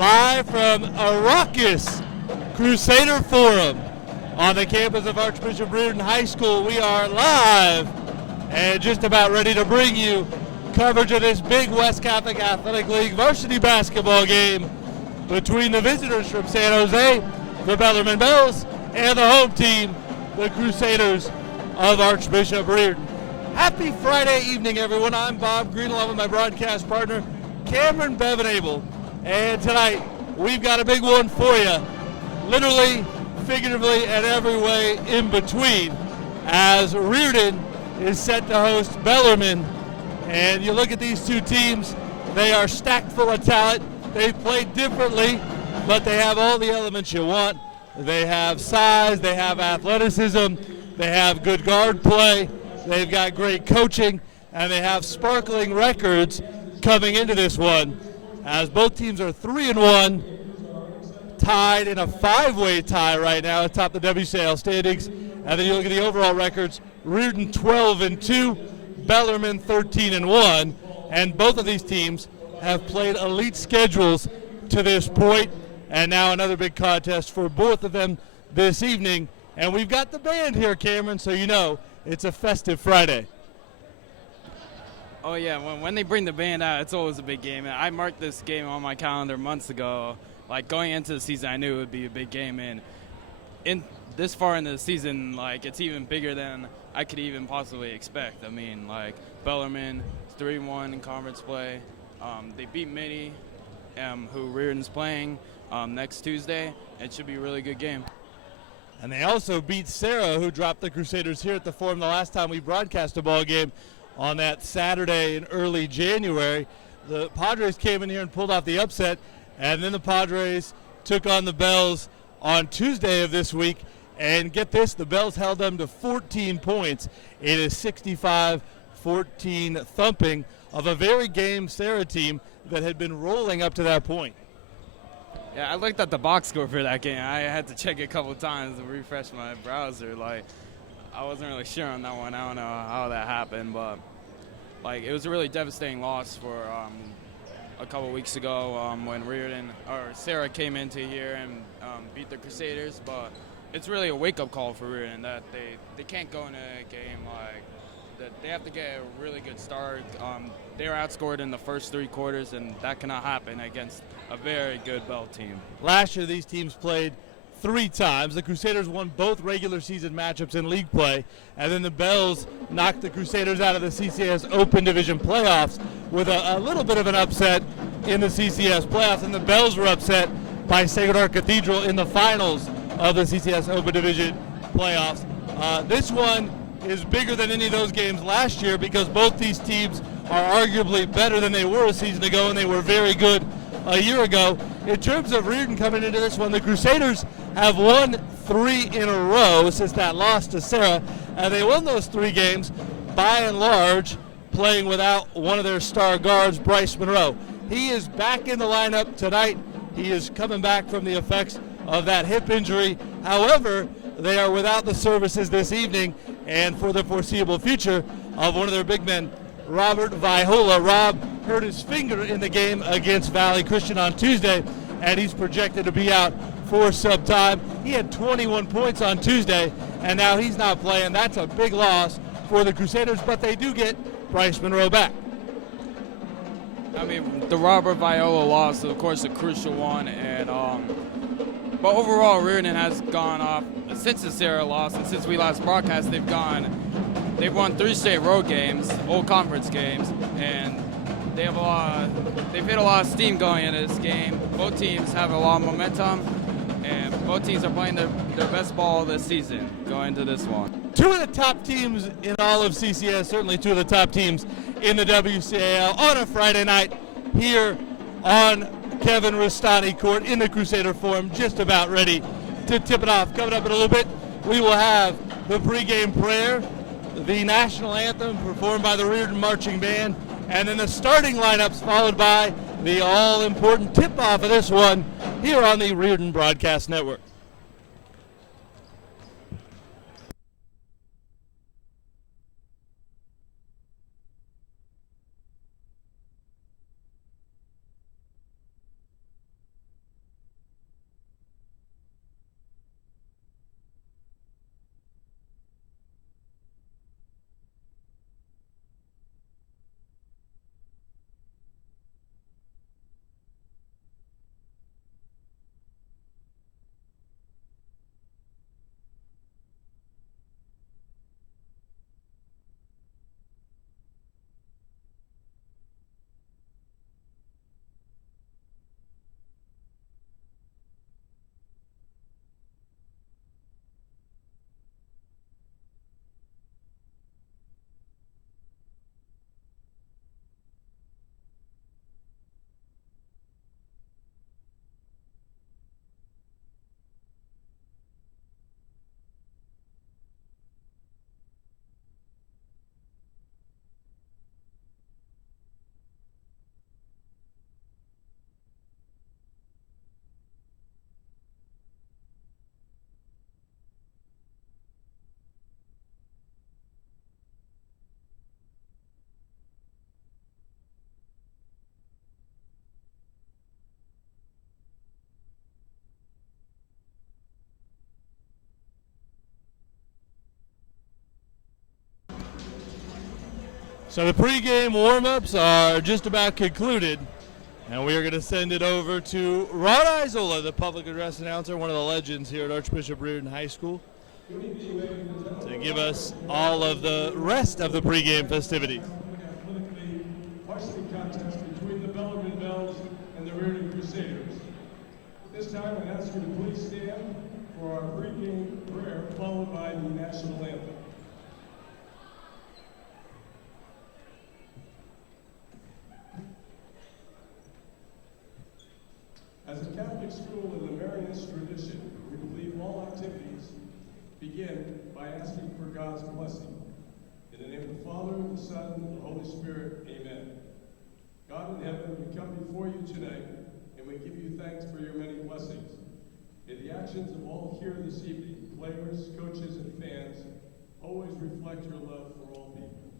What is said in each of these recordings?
live from a raucous Crusader Forum on the campus of Archbishop Riordan High School. We are live and just about ready to bring you coverage of this big West Catholic Athletic League varsity basketball game between the visitors from San Jose, the Bellarmine Bells, and the home team, the Crusaders of Archbishop Riordan. Happy Friday evening, everyone. I'm Bob Green, along with my broadcast partner, Cameron Bevan-Abel. And tonight, we've got a big one for you, literally, figuratively, and every way in between, as Riordan is set to host Bellarmine. And you look at these two teams, they are stacked full of talent. They play differently, but they have all the elements you want. They have size, they have athleticism, they have good guard play, they've got great coaching, and they have sparkling records coming into this one, as both teams are 3-1, tied in a five-way tie right now atop the WCAL standings. And then you look at the overall records, Riordan 12-2, Bellarmine 13-1, and both of these teams have played elite schedules to this point, and now another big contest for both of them this evening. And we've got the band here, Cameron, so you know it's a festive Friday. Oh yeah, when they bring the band out, it's always a big game. And I marked this game on my calendar months ago. Like, going into the season, I knew it would be a big game. And in this far into the season, like, it's even bigger than I could even possibly expect. I mean, like, Bellarmine 3-1 in conference play. They beat Mini, who Riordan's playing next Tuesday. It should be a really good game. And they also beat Sarah, who dropped the Crusaders here at the Forum the last time we broadcast a ball game on that Saturday in early January. The Padres came in here and pulled off the upset, and then the Padres took on the Bells on Tuesday of this week. And get this, the Bells held them to 14 points in a 65-14 thumping of a very game Sarah team that had been rolling up to that point. Yeah, I looked at the box score for that game. I had to check it a couple times to refresh my browser. Like, I wasn't really sure on that one. I don't know how that happened, but like, it was a really devastating loss for a couple weeks ago when Sarah came into here and beat the Crusaders. But it's really a wake-up call for Riordan that they can't go into a game like that. They have to get a really good start. They were outscored in the first three quarters, and that cannot happen against a very good Bell team. Last year, these teams played 3 times. The Crusaders won both regular season matchups in league play, and then the Bells knocked the Crusaders out of the CCS Open Division playoffs with a little bit of an upset in the CCS playoffs, and the Bells were upset by Sacred Heart Cathedral in the finals of the CCS Open Division playoffs. This one is bigger than any of those games last year because both these teams are arguably better than they were a season ago, and they were very good a year ago. In terms of Riordan coming into this one, the Crusaders have won 3 in a row since that loss to Sarah, and they won those 3 games by and large playing without one of their star guards, Bryce Monroe. He is back in the lineup tonight. He is coming back from the effects of that hip injury. However, they are without the services this evening and for the foreseeable future of one of their big men, Robert Viola. Rob hurt his finger in the game against Valley Christian on Tuesday, and he's projected to be out for some time. He had 21 points on Tuesday, and now he's not playing. That's a big loss for the Crusaders, but they do get Bryce Monroe back. I mean, the Robert Viola loss is, of course, a crucial one, and but overall, Riordan has gone off since the Sarah loss, and since we last broadcast, they've won 3 straight road games, all conference games, and they've hit a lot of steam going into this game. Both teams have a lot of momentum, and both teams are playing their best ball this season going into this one. 2 of the top teams in all of CCS, certainly 2 of the top teams in the WCAL on a Friday night here on Kevin Rustani Court in the Crusader Forum, just about ready to tip it off. Coming up in a little bit, we will have the pregame prayer, the national anthem performed by the Riordan Marching Band, and then the starting lineups followed by the all-important tip-off of this one here on the Riordan Broadcast Network. So the pregame warm-ups are just about concluded, and we are going to send it over to Ron Isola, the public address announcer, one of the legends here at Archbishop Riordan High School, to give us all of the rest of the pregame festivities. Varsity contest between the Bellarmine Bells and the Riordan Crusaders. This time I ask you to please stand for our pregame prayer followed by the national anthem. As a Catholic school in the Marianist tradition, we believe all activities begin by asking for God's blessing. In the name of the Father, the Son, and the Holy Spirit, amen. God in heaven, we come before you tonight, and we give you thanks for your many blessings. May the actions of all here this evening, players, coaches, and fans, always reflect your love for all people.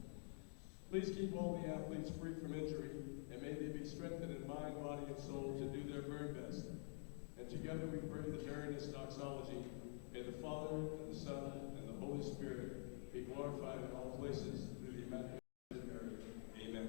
Please keep all the athletes free from injury, and may they be strengthened in mind, body, and soul to do their very best. And together we pray the Marianist doxology. May the Father, and the Son, and the Holy Spirit be glorified in all places through the Immaculate Mary. Amen.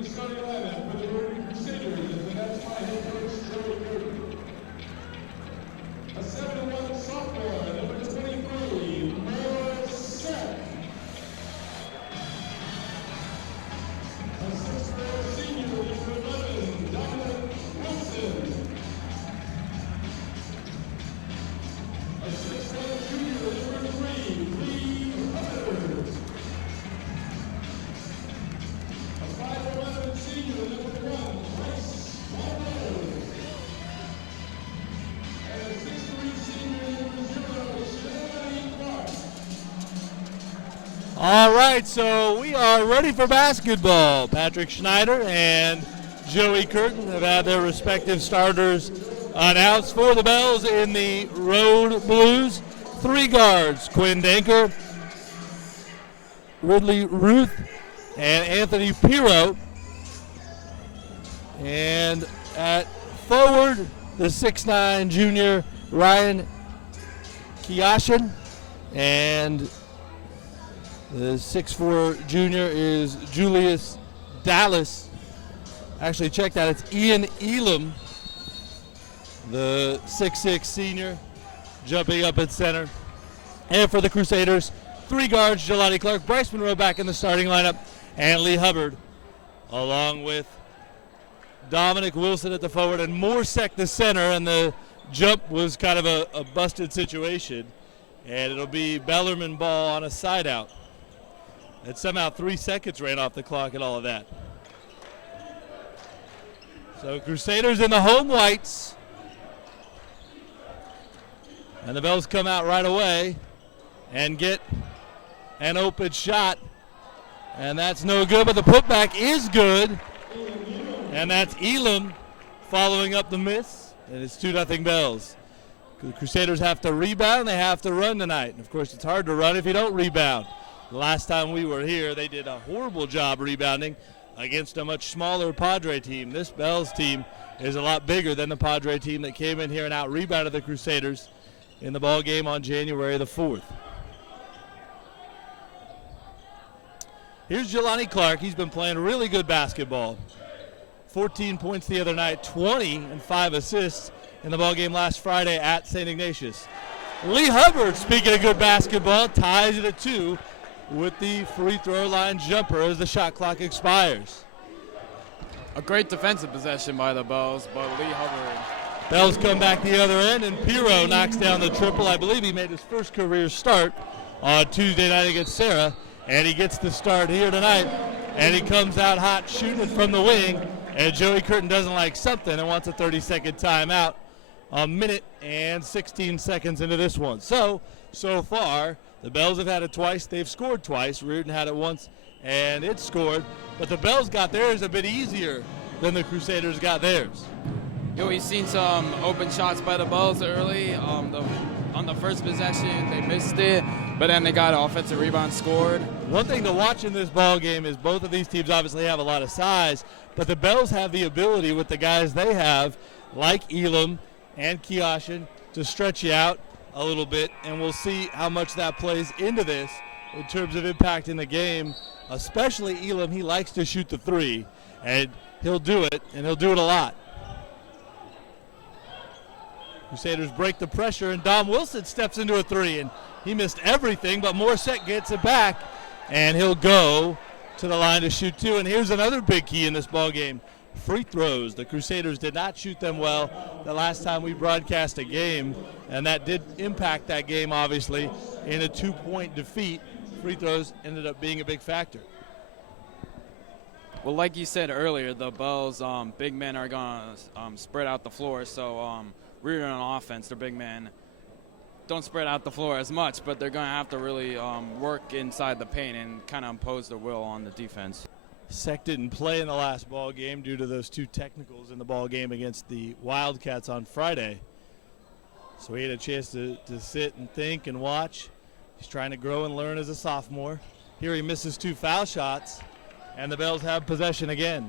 the starting lineup for the Riordan Crusaders is announced by head coach Joey Riordan. A 7'1" sophomore, number 23, Seth. A 6'4" senior, number 11, Dominic Wilson. A 6'1" junior, number 3, Lee Hubbard. A 5'11" senior, number 1, Bryce Marlowe. And a 6'3" senior, number 0, Shelly Clark. All right, so we are ready for basketball. Patrick Schneider and Joey Curtin have had their respective starters announced for the Bells in the Road Blues. 3 guards, Quinn Danker, Ridley Ruth, and Anthony Pirro. And at forward, the 6'9" junior, Ryan Kiashin, and the 6'4" junior is Julius Dallas. Actually, check that. It's Ian Elam, the 6'6" senior, jumping up at center. And for the Crusaders, 3 guards, Jelani Clark, Bryce Monroe back in the starting lineup, and Lee Hubbard, along with Dominic Wilson at the forward and Morsek the center. And the jump was kind of a busted situation. And it'll be Bellarmine ball on a side out. And somehow 3 seconds ran off the clock and all of that. So Crusaders in the home whites. And the Bells come out right away and get an open shot. And that's no good, but the putback is good. And that's Elam following up the miss. And it's 2-0 Bells. The Crusaders have to rebound, they have to run tonight. And of course, it's hard to run if you don't rebound. The last time we were here, they did a horrible job rebounding against a much smaller Padre team. This Bells team is a lot bigger than the Padre team that came in here and out-rebounded the Crusaders in the ball game on January the 4th. Here's Jelani Clark. He's been playing really good basketball. 14 points the other night, 20 and 5 assists in the ball game last Friday at St. Ignatius. Lee Hubbard, speaking of good basketball, ties it at 2 with the free throw line jumper as the shot clock expires. A great defensive possession by the Bells, but Lee Hubbard. Bells come back the other end, and Pirro knocks down the triple. I believe he made his first career start on Tuesday night against Sarah, and he gets the start here tonight, and he comes out hot shooting it from the wing, and Joey Curtin doesn't like something and wants a 30-second timeout. A minute and 16 seconds into this one. So far, the Bells have had it twice. They've scored twice. Riordan had it once, and it scored. But the Bells got theirs a bit easier than the Crusaders got theirs. We've seen some open shots by the Bells early. On the first possession, they missed it, but then they got an offensive rebound, scored. One thing to watch in this ball game is both of these teams obviously have a lot of size, but the Bells have the ability with the guys they have, like Elam and Kiashin, to stretch you out a little bit, and we'll see how much that plays into this in terms of impacting the game, especially Elam. He likes to shoot the 3, and he'll do it, and he'll do it a lot. Crusaders break the pressure, and Dom Wilson steps into a 3, and he missed everything, but Morsek gets it back, and he'll go to the line to shoot 2. And here's another big key in this ball game. Free throws. The Crusaders did not shoot them well the last time we broadcast a game, and that did impact that game, obviously, in a 2-point defeat. Free throws ended up being a big factor. Well, like you said earlier, the Bells' big men are going to spread out the floor, so Riordan on offense, their big men don't spread out the floor as much, but they're going to have to really work inside the paint and kind of impose their will on the defense. Sek didn't play in the last ball game due to those 2 technicals in the ball game against the Wildcats on Friday. So he had a chance to sit and think and watch. He's trying to grow and learn as a sophomore. Here he misses 2 foul shots, and the Bells have possession again.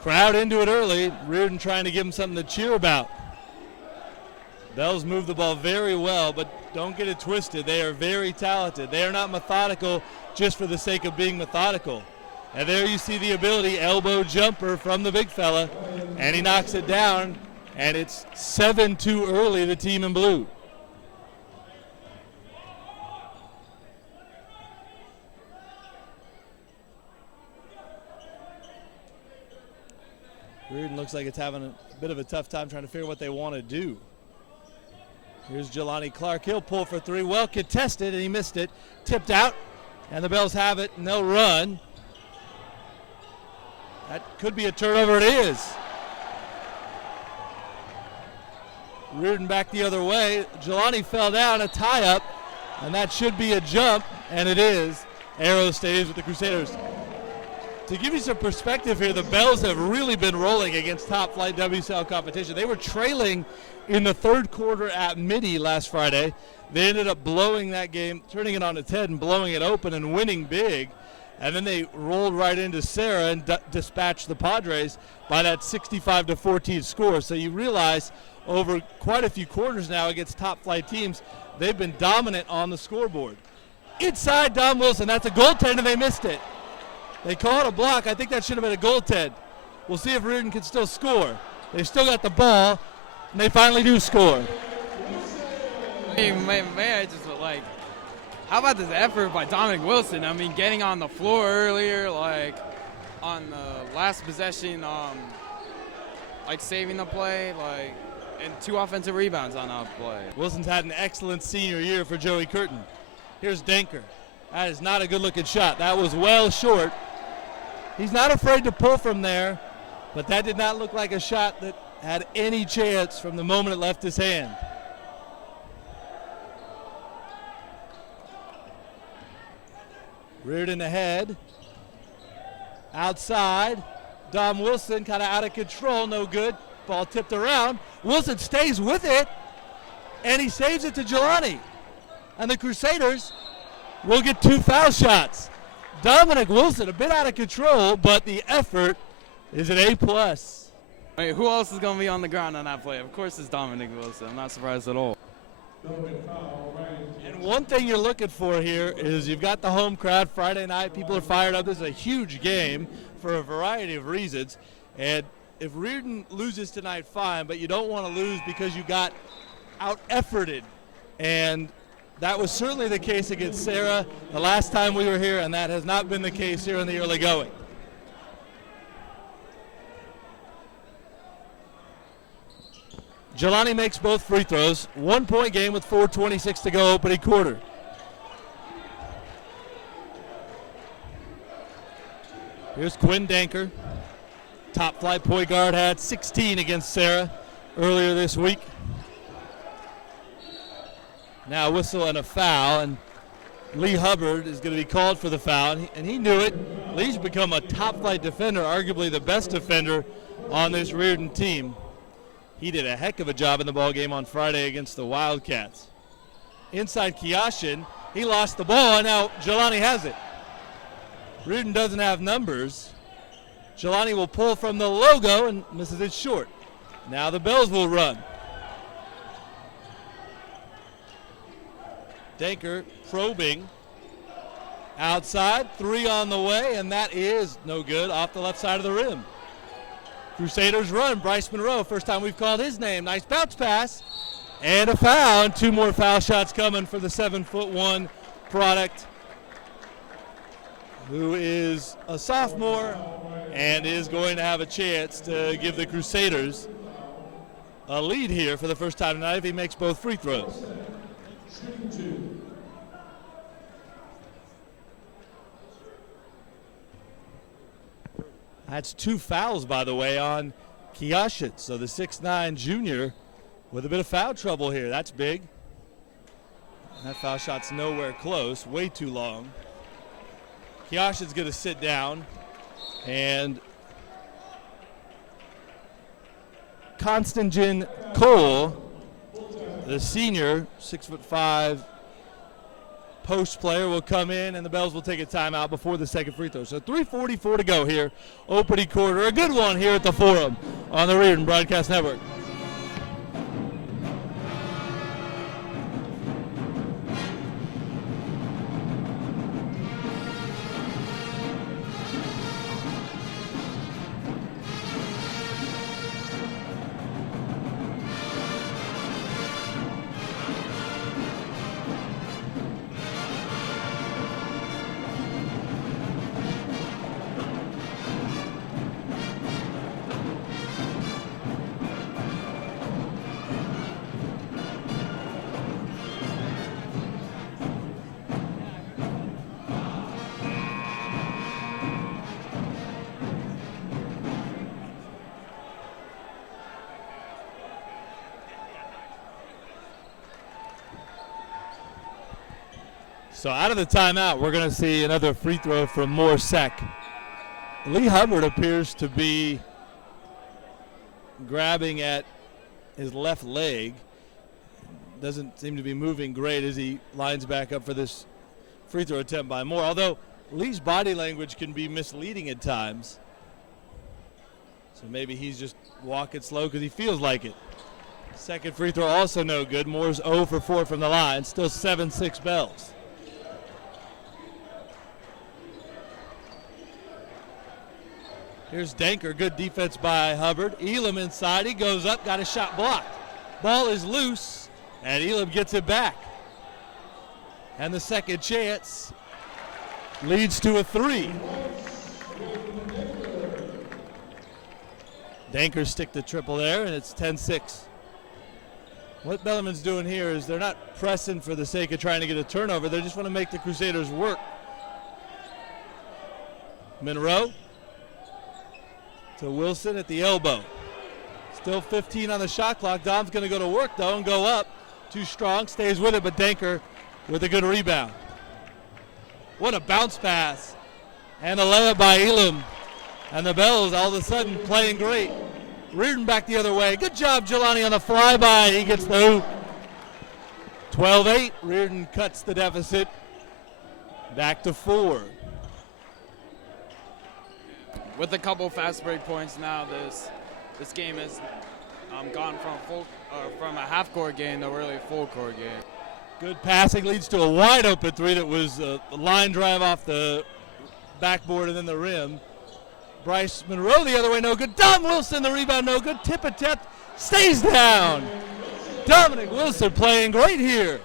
Crowd into it early. Riordan trying to give him something to cheer about. Bells move the ball very well, but don't get it twisted. They are very talented. They are not methodical just for the sake of being methodical. And there you see the ability, elbow jumper from the big fella, and he knocks it down, and it's 7-2 early, the team in blue. Riordan looks like it's having a bit of a tough time trying to figure out what they want to do. Here's Jelani Clark. He'll pull for three. Well contested, and he missed it. Tipped out, and the Bells have it, and they'll run. That could be a turnover. It is. Riordan back the other way. Jelani fell down, a tie-up, and that should be a jump, and it is. Arrow stays with the Crusaders. To give you some perspective here, the Bells have really been rolling against top-flight WCAL competition. They were trailing in the third quarter at Midi last Friday. They ended up blowing that game, turning it on its head and blowing it open and winning big. And then they rolled right into Sarah and dispatched the Padres by that 65-14 score. So you realize over quite a few quarters now against top-flight teams, they've been dominant on the scoreboard. Inside, Dom Wilson. That's a goaltender. They missed it. They call it a block. I think that should have been a goaltend. We'll see if Riordan can still score. They've still got the ball, and they finally do score. May I just like, how about this effort by Dominic Wilson? I mean, getting on the floor earlier, like on the last possession, like saving the play, like, and 2 offensive rebounds on that play. Wilson's had an excellent senior year for Joey Curtin. Here's Danker. That is not a good-looking shot. That was well short. He's not afraid to pull from there, but that did not look like a shot that had any chance from the moment it left his hand. Riordan ahead. Outside. Dom Wilson kind of out of control, no good. Ball tipped around. Wilson stays with it, and he saves it to Jelani. And the Crusaders will get 2 foul shots. Dominic Wilson a bit out of control, but the effort is an A+. Wait, who else is going to be on the ground on that play? Of course it's Dominic Wilson. I'm not surprised at all. And one thing you're looking for here is you've got the home crowd Friday night. People are fired up. This is a huge game for a variety of reasons. And if Riordan loses tonight, fine, but you don't want to lose because you got out-efforted. And that was certainly the case against Sarah the last time we were here, and that has not been the case here in the early going. Jelani makes both free throws. 1-point game with 4:26 to go opening quarter. Here's Quinn Danker. Top flight point guard, had 16 against Sarah earlier this week. Now a whistle and a foul, and Lee Hubbard is going to be called for the foul, and he knew it. Lee's become a top-flight defender, arguably the best defender on this Riordan team. He did a heck of a job in the ball game on Friday against the Wildcats. Inside Kiashin, he lost the ball, and now Jelani has it. Riordan doesn't have numbers. Jelani will pull from the logo and misses it short. Now the Bells will run. Danker probing. Outside, 3 on the way, and that is no good, off the left side of the rim. Crusaders run. Bryce Monroe, first time we've called his name. Nice bounce pass, and a foul, and 2 more foul shots coming for the 7'1" product, who is a sophomore and is going to have a chance to give the Crusaders a lead here for the first time tonight if he makes both free throws. That's 2 fouls, by the way, on Kiashin. So the 6'9" junior with a bit of foul trouble here. That's big. That foul shot's nowhere close, way too long. Kiashin's going to sit down, and Constantin Cole, the senior, 6'5" post player, will come in, and the Bells will take a timeout before the second free throw. So 3:44 to go here, opening quarter. A good one here at the Forum on the Riordan Broadcast Network. So out of the timeout, we're going to see another free throw from Morsek. Lee Hubbard appears to be grabbing at his left leg. Doesn't seem to be moving great as he lines back up for this free throw attempt by Moore. Although Lee's body language can be misleading at times. So maybe he's just walking slow because he feels like it. Second free throw also no good. Moore's 0 for 4 from the line. Still 7-6 Bells. Here's Danker. Good defense by Hubbard. Elam inside. He goes up. Got a shot blocked. Ball is loose. And Elam gets it back. And the second chance leads to a 3. Danker stick the triple there, and it's 10-6. What Bellarmine's doing here is they're not pressing for the sake of trying to get a turnover. They just want to make the Crusaders work. Monroe to Wilson at the elbow. Still 15 on the shot clock. Dom's going to go to work, though, and go up. Too strong, stays with it, but Danker with a good rebound. What a bounce pass. And a layup by Elam. And the Bells all of a sudden playing great. Riordan back the other way. Good job, Jelani, on the flyby. He gets the hoop. 12-8. Riordan cuts the deficit back to 4. With a couple fast break points now, this game has gone from a half-court game to really a full-court game. Good passing leads to a wide-open 3 that was a line drive off the backboard and then the rim. Bryce Monroe the other way, no good. Dom Wilson, the rebound, no good. Tip attempt, stays down. Dominic Wilson playing great here.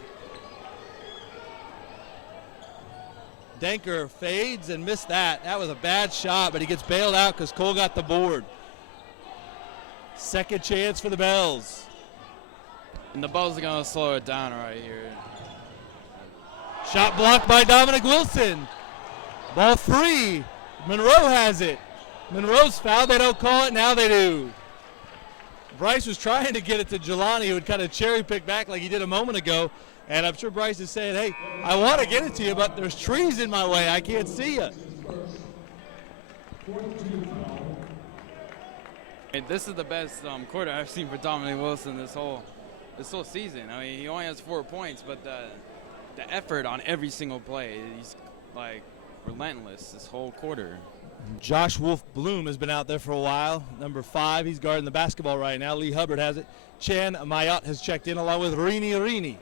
Danker fades and missed that. That was a bad shot, but he gets bailed out because Cole got the board. Second chance for the Bells. And the Bells are going to slow it down right here. Shot blocked by Dominic Wilson. Ball free. Monroe has it. Monroe's fouled. They don't call it. Now they do. Bryce was trying to get it to Jelani, who would kind of cherry pick back like he did a moment ago. And I'm sure Bryce is saying, hey, I want to get it to you, but there's trees in my way. I can't see you. And this is the best quarter I've seen for Dominic Wilson this whole season. I mean, he only has 4 points, but the effort on every single play, he's like relentless this whole quarter. Josh Wolf-Bloom has been out there for a while. Number 5, he's guarding the basketball right now. Lee Hubbard has it. Chan Mayot has checked in along with Rini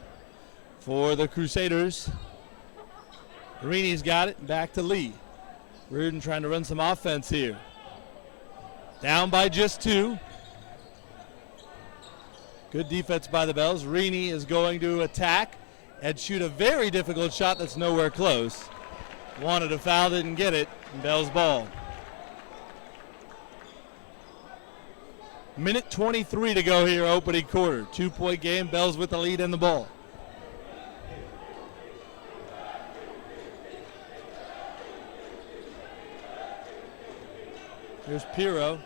for the Crusaders. Rini's got it. Back to Lee. Riordan trying to run some offense here. Down by just 2. Good defense by the Bells. Rini is going to attack and shoot a very difficult shot that's nowhere close. Wanted a foul, didn't get it. Bells ball. Minute 23 to go here, opening quarter. 2-point game, Bells with the lead and the ball. Here's Pirro.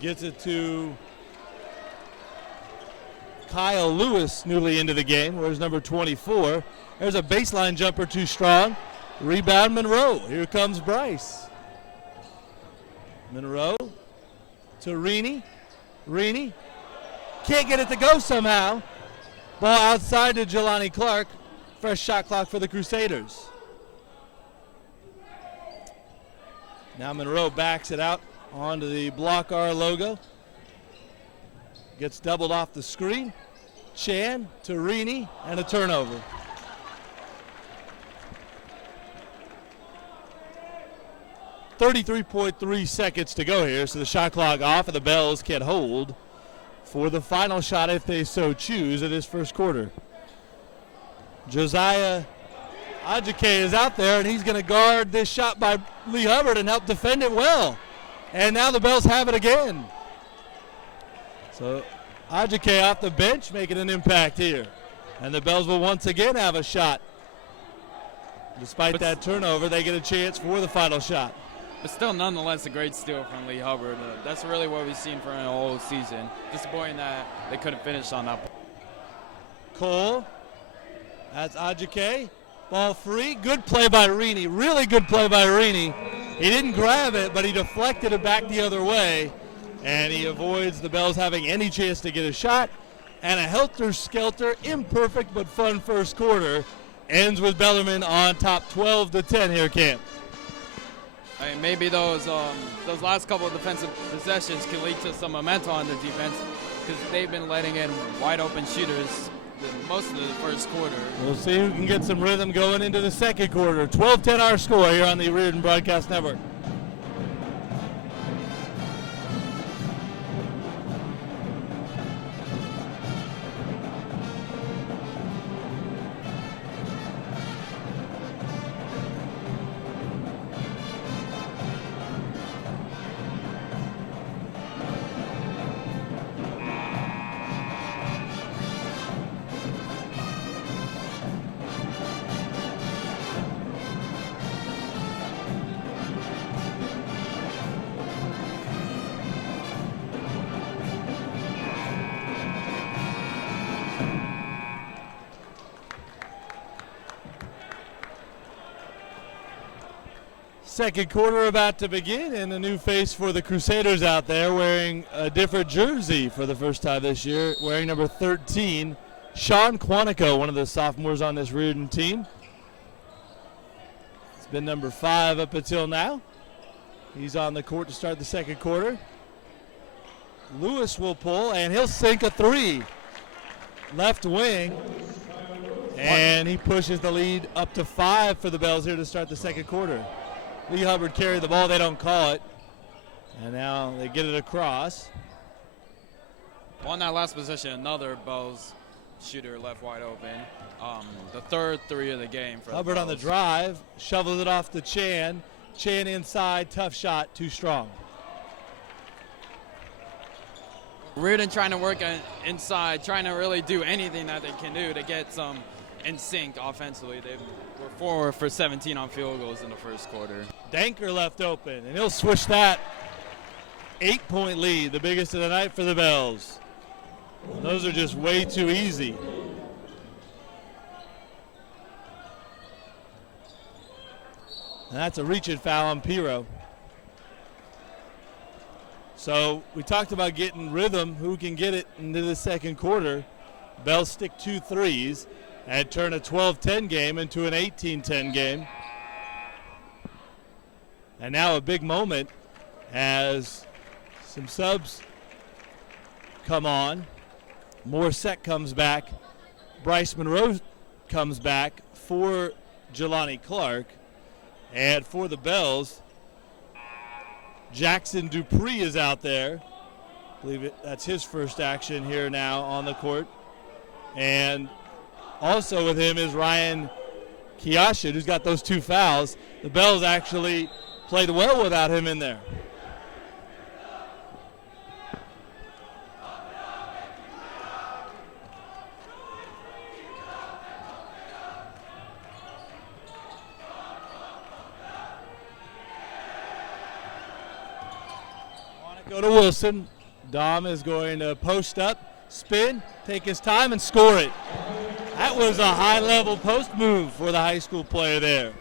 Gets it to Kyle Lewis, newly into the game. Where's number 24? There's a baseline jumper too strong. Rebound Monroe. Here comes Bryce. Monroe to Rini. Rini can't get it to go somehow. Ball outside to Jelani Clark. Fresh shot clock for the Crusaders. Now Monroe backs it out onto the Block R logo. Gets doubled off the screen. Chan to Rini and a turnover. .3 seconds to go here, so the shot clock off, and the Bells can hold for the final shot if they so choose in this first quarter. Josiah Ajike is out there, and he's going to guard this shot by Lee Hubbard and help defend it well. And now the Bells have it again. So Ajike off the bench making an impact here. And the Bells will once again have a shot. Despite that turnover, they get a chance for the final shot. But still, nonetheless, a great steal from Lee Hubbard. That's really what we've seen from the whole season. Disappointing that they couldn't finish on that. Cole, that's Ajike. Ball free. Good play by Rini. Really good play by Rini. He didn't grab it, but he deflected it back the other way, and he avoids the Bells having any chance to get a shot. And a helter-skelter, imperfect but fun first quarter ends with Bellarmine on top 12-10 here, Cam. I mean, maybe those last couple of defensive possessions can lead to some momentum on the defense because they've been letting in wide-open shooters most of the first quarter. We'll see who can get some rhythm going into the second quarter. 12-10 our score here on the Riordan Broadcast Network. Second quarter about to begin, and a new face for the Crusaders out there wearing a different jersey for the first time this year, wearing number 13, Sean Quantico, one of the sophomores on this Riordan team. It's been number 5 up until now. He's on the court to start the second quarter. Lewis will pull, and he'll sink a 3. Left wing, and he pushes the lead up to 5 for the Bells here to start the second quarter. Lee Hubbard carried the ball, they don't call it. And now they get it across. On that last possession, another Bells shooter left wide open. The third 3 of the game for Hubbard on the drive, shovels it off to Chan. Chan inside, tough shot, too strong. Riordan trying to work inside, trying to really do anything that they can do to get some in sync offensively. They were 4 for 17 on field goals in the first quarter. Danker left open, and he'll switch that. 8-point lead, the biggest of the night for the Bells. And those are just way too easy. And that's a reach-in foul on Piro. So we talked about getting rhythm, who can get it into the second quarter. Bells stick 2 threes and turn a 12-10 game into an 18-10 game. And now a big moment as some subs come on. Morissette comes back. Bryce Monroe comes back for Jelani Clark. And for the Bells, Jackson Dupree is out there. I believe that's his first action here now on the court. And also with him is Ryan Kiashin, who's got those 2 fouls. The Bells actually played well without him in there. Go to Wilson. Dom is going to post up, spin, take his time, and score it. That was a high-level post move for the high school player there.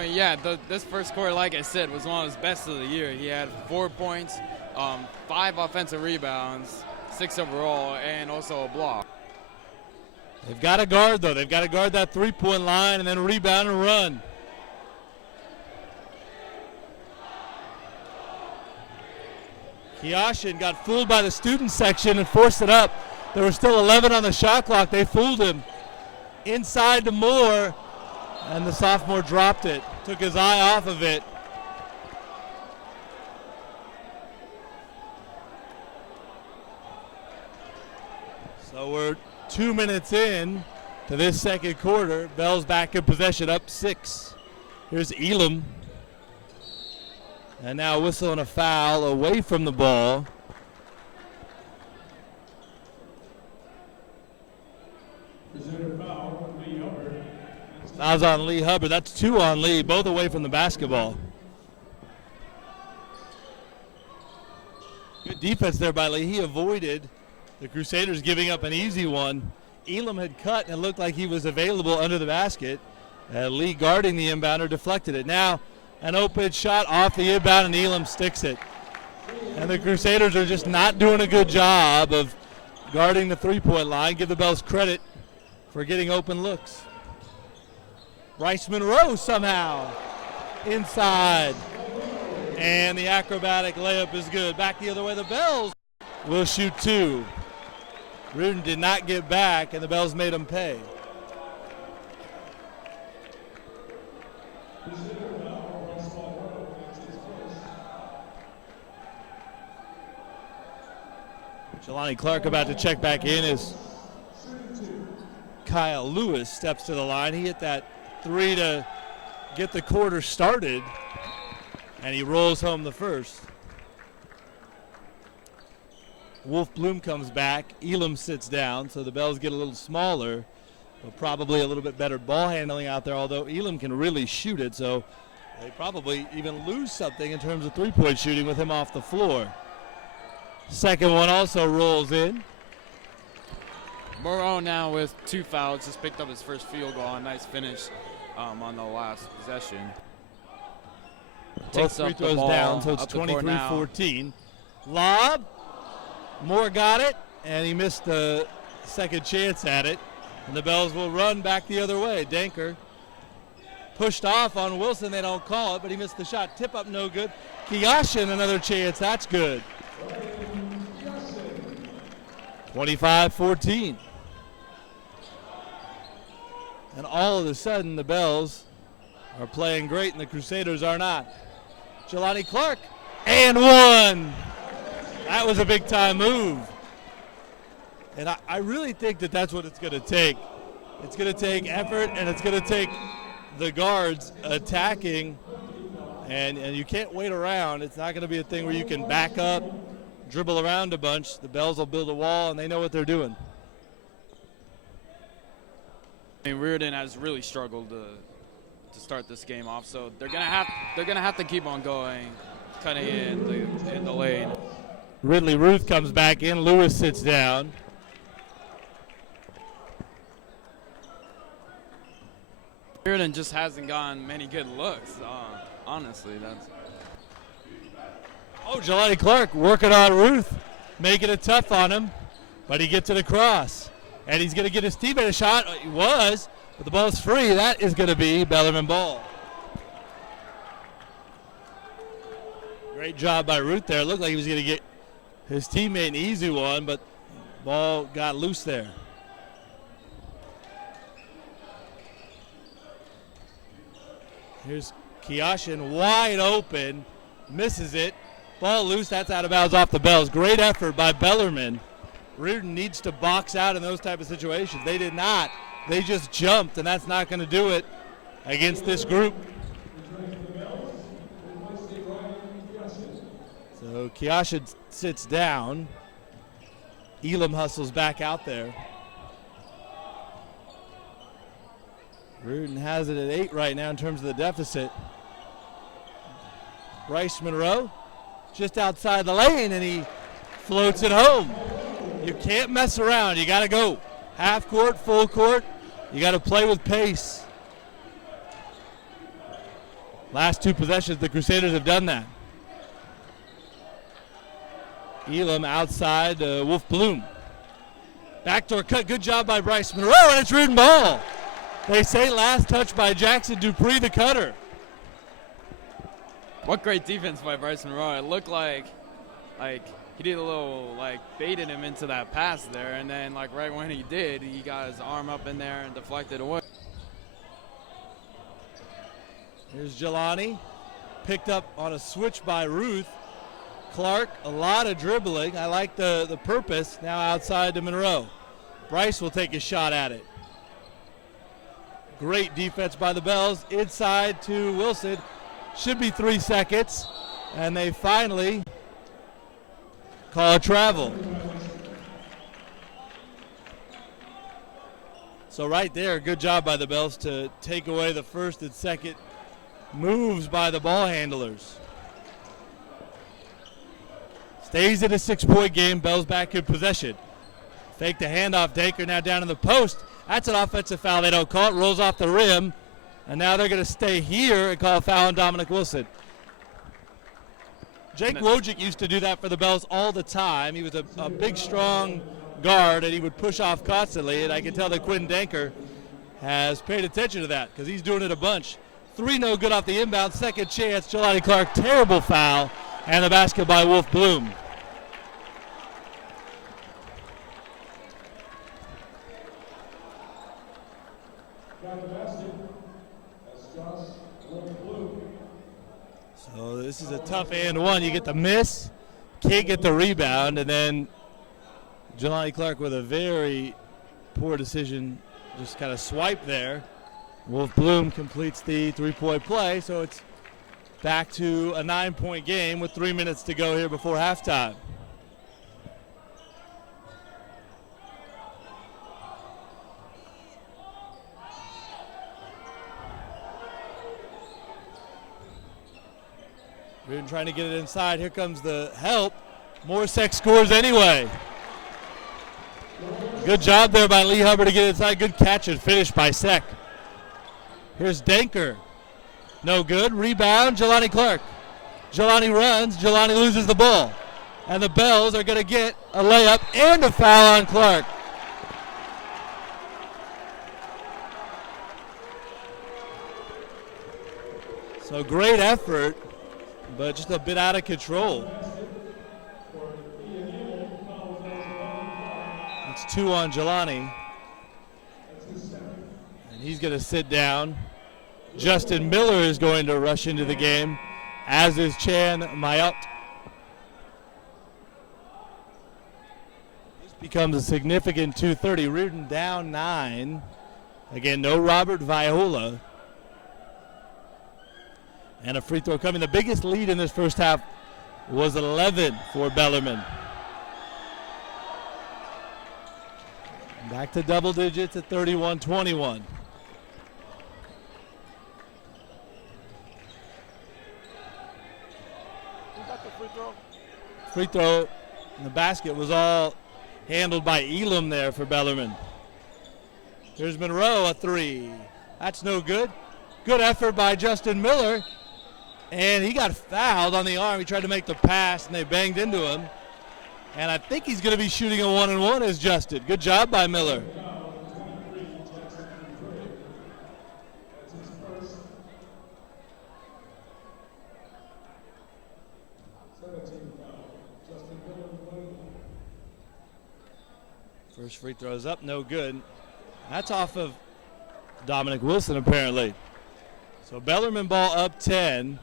Yeah, this first quarter, like I said, was one of his best of the year. He had 4 points, 5 offensive rebounds, 6 overall, and also a block. They've got to guard, though. They've got to guard that three-point line and then rebound and run. Kiashin got fooled by the student section and forced it up. There was still 11 on the shot clock. They fooled him. Inside to Moore, and the sophomore dropped it. Took his eye off of it. So we're 2 minutes in to this second quarter. Bells back in possession, up 6. Here's Elam. And now whistling a foul away from the ball. Foul's on Lee Hubbard. That's 2 on Lee, both away from the basketball. Good defense there by Lee. He avoided the Crusaders giving up an easy one Elam had cut, and it looked like he was available under the basket. Lee guarding the inbounder deflected it. Now an open shot off the inbound, and Elam sticks it. And the Crusaders are just not doing a good job of guarding the three-point line. Give the Bells credit for getting open looks. Bryce Monroe somehow inside. And the acrobatic layup is good. Back the other way, the Bells will shoot two. Riordan did not get back, and the Bells made them pay. Jelani Clark about to check back in as Kyle Lewis steps to the line. He hit that three to get the quarter started, and he rolls home the first. Wolf Bloom comes back. Elam sits down, so the Bells get a little smaller, but probably a little bit better ball handling out there, although Elam can really shoot it, so they probably even lose something in terms of three-point shooting with him off the floor. Second one also rolls in. Moreau now with 2 fouls, just picked up his first field goal. A nice finish on the last possession. Both free throws down, so it's 23-14. Lob. Moore got it, and he missed the second chance at it. And the Bells will run back the other way. Danker pushed off on Wilson. They don't call it, but he missed the shot. Tip up, no good. Kiyashin, another chance. That's good. 25-14. And all of a sudden, the Bells are playing great, and the Crusaders are not. Jelani Clark, and one. That was a big-time move. And I really think that that's what it's going to take. It's going to take effort, and it's going to take the guards attacking, and you can't wait around. It's not going to be a thing where you can back up, dribble around a bunch. The Bells will build a wall, and they know what they're doing. I mean, Riordan has really struggled to start this game off, so they're gonna have to keep on going, cutting in the lane. Ridley Ruth comes back in. Lewis sits down. Riordan just hasn't gotten many good looks. Honestly, that's. Oh, Jelani Clark working on Ruth, making it tough on him, but he gets it across. And he's going to get his teammate a shot. He was, but the ball's free. That is going to be Bellarmine ball. Great job by Ruth there. It looked like he was going to get his teammate an easy one, but ball got loose there. Here's Kiyashin wide open, misses it. Ball loose, that's out of bounds off the Bells. Great effort by Bellarmine. Riordan needs to box out in those type of situations. They did not. They just jumped, and that's not going to do it against this group. So Kiyashin sits down. Elam hustles back out there. Riordan has it at 8 right now in terms of the deficit. Bryce Monroe just outside the lane, and he floats it home. You can't mess around. You got to go. Half court, full court. You got to play with pace. Last 2 possessions, the Crusaders have done that. Elam outside, Wolf Bloom. Backdoor cut, good job by Bryce Monroe, and it's Riordan ball. They say last touch by Jackson Dupree, the cutter. What great defense by Bryce Monroe. It looked like he did a little baited him into that pass there, and then right when he did, he got his arm up in there and deflected away. Here's Jelani, picked up on a switch by Ruth. Clark, a lot of dribbling. I like the purpose. Now outside to Monroe. Bryce will take a shot at it. Great defense by the Bells. Inside to Wilson. Should be 3 seconds. And they finally call a travel. So right there, good job by the Bells to take away the first and second moves by the ball handlers. Stays in a 6-point game. Bells back in possession. Fake the handoff. Danker now down in the post. That's an offensive foul. They don't call it. Rolls off the rim. And now they're going to stay here and call a foul on Dominic Wilson. Jake Wojcik used to do that for the Bells all the time. He was a big, strong guard, and he would push off constantly. And I can tell that Quinn Danker has paid attention to that because he's doing it a bunch. 3 no good off the inbound. Second chance. Jelani Clark, terrible foul. And the basket by Wolf Bloom. So this is a tough and one. You get the miss, can't get the rebound, and then Jelani Clark with a very poor decision, just kind of swipe there. Wolf Bloom completes the 3-point play, so it's back to a 9-point game with 3 minutes to go here before halftime. Riordan trying to get it inside. Here comes the help. Morsek scores anyway. Good job there by Lee Hubbard to get inside. Good catch and finish by Sek. Here's Danker. No good. Rebound, Jelani Clark. Jelani runs. Jelani loses the ball. And the Bells are going to get a layup and a foul on Clark. So great effort, but just a bit out of control. It's 2 on Jelani. And he's going to sit down. Justin Miller is going to rush into the game, as is Chan Mayot. This becomes a significant 2:30. Riordan down 9. Again, no Robert Viola. And a free throw coming. The biggest lead in this first half was 11 for Bellarmine. Back to double digits at 31-21. Free throw in the basket was all handled by Elam there for Bellarmine. Here's Monroe, a 3. That's no good. Good effort by Justin Miller. And he got fouled on the arm. He tried to make the pass, and they banged into him. And I think he's going to be shooting a 1-and-1 as Justin. Good job by Miller. First free throw is up, no good. That's off of Dominic Wilson, apparently. So Bellarmine ball up 10.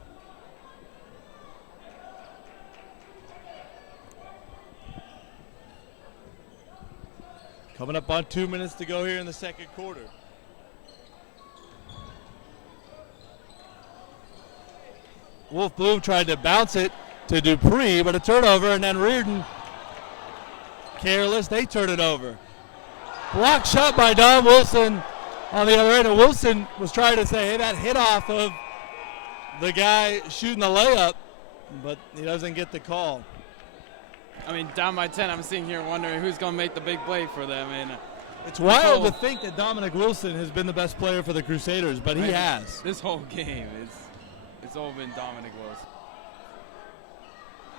Coming up on 2 minutes to go here in the second quarter. Wolf Bloom tried to bounce it to Dupree, but a turnover, and then Riordan, careless, they turn it over. Block shot by Don Wilson on the other end, and Wilson was trying to say, hey, that hit off of the guy shooting the layup, but he doesn't get the call. I mean, down by 10, I'm sitting here wondering who's going to make the big play for them. And it's wild to think that Dominic Wilson has been the best player for the Crusaders, but he has. This whole game, it's all been Dominic Wilson.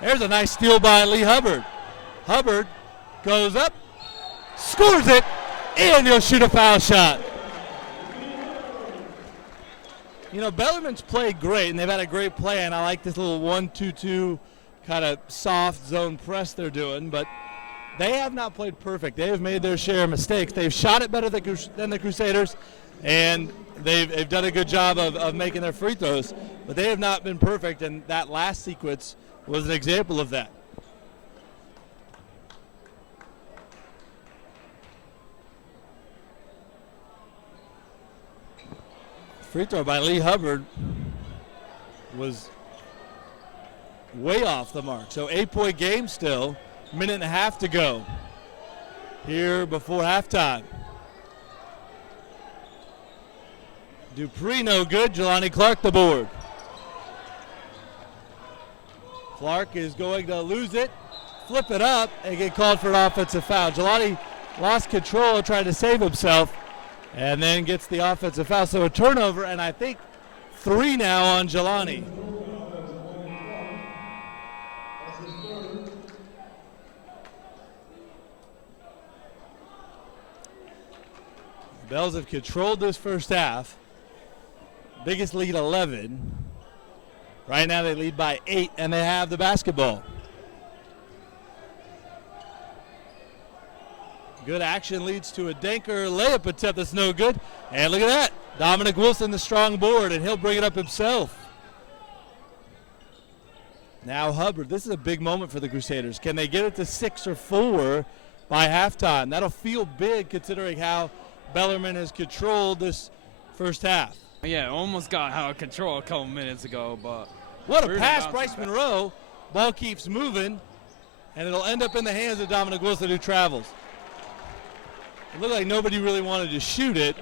There's a nice steal by Lee Hubbard. Hubbard goes up, scores it, and he'll shoot a foul shot. You know, Bellarmine's played great, and they've had a great play, and I like this little 1-2-2 kind of soft zone press they're doing, but they have not played perfect. They have made their share of mistakes. They've shot it better than the Crusaders, and they've done a good job of making their free throws, but they have not been perfect, and that last sequence was an example of that. Free throw by Lee Hubbard was way off the mark. So 8-point game still, minute and a half to go here before halftime. Dupree no good, Jelani Clark the board. Clark is going to lose it, flip it up, and get called for an offensive foul. Jelani lost control, tried to save himself, and then gets the offensive foul. So a turnover, and I think 3 now on Jelani. The Bells have controlled this first half. Biggest lead 11. Right now they lead by 8, and they have the basketball. Good action leads to a Danker layup attempt that's no good. And look at that. Dominic Wilson, the strong board, and he'll bring it up himself. Now Hubbard. This is a big moment for the Crusaders. Can they get it to 6 or 4 by halftime? That'll feel big considering how Bellarmine has controlled this first half. Yeah, almost got out of control a couple minutes ago, but what a pass, Bryce Monroe. Ball keeps moving, and it'll end up in the hands of Dominic Wilson, who travels. It looked like nobody really wanted to shoot it.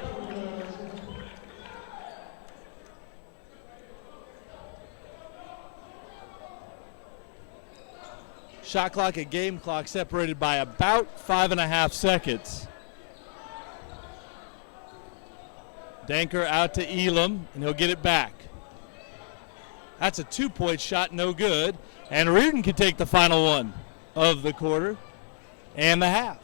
Shot clock and game clock separated by about 5.5 seconds. Danker out to Elam, and he'll get it back. That's a 2-point shot, no good. And Riordan can take the final one of the quarter and the half.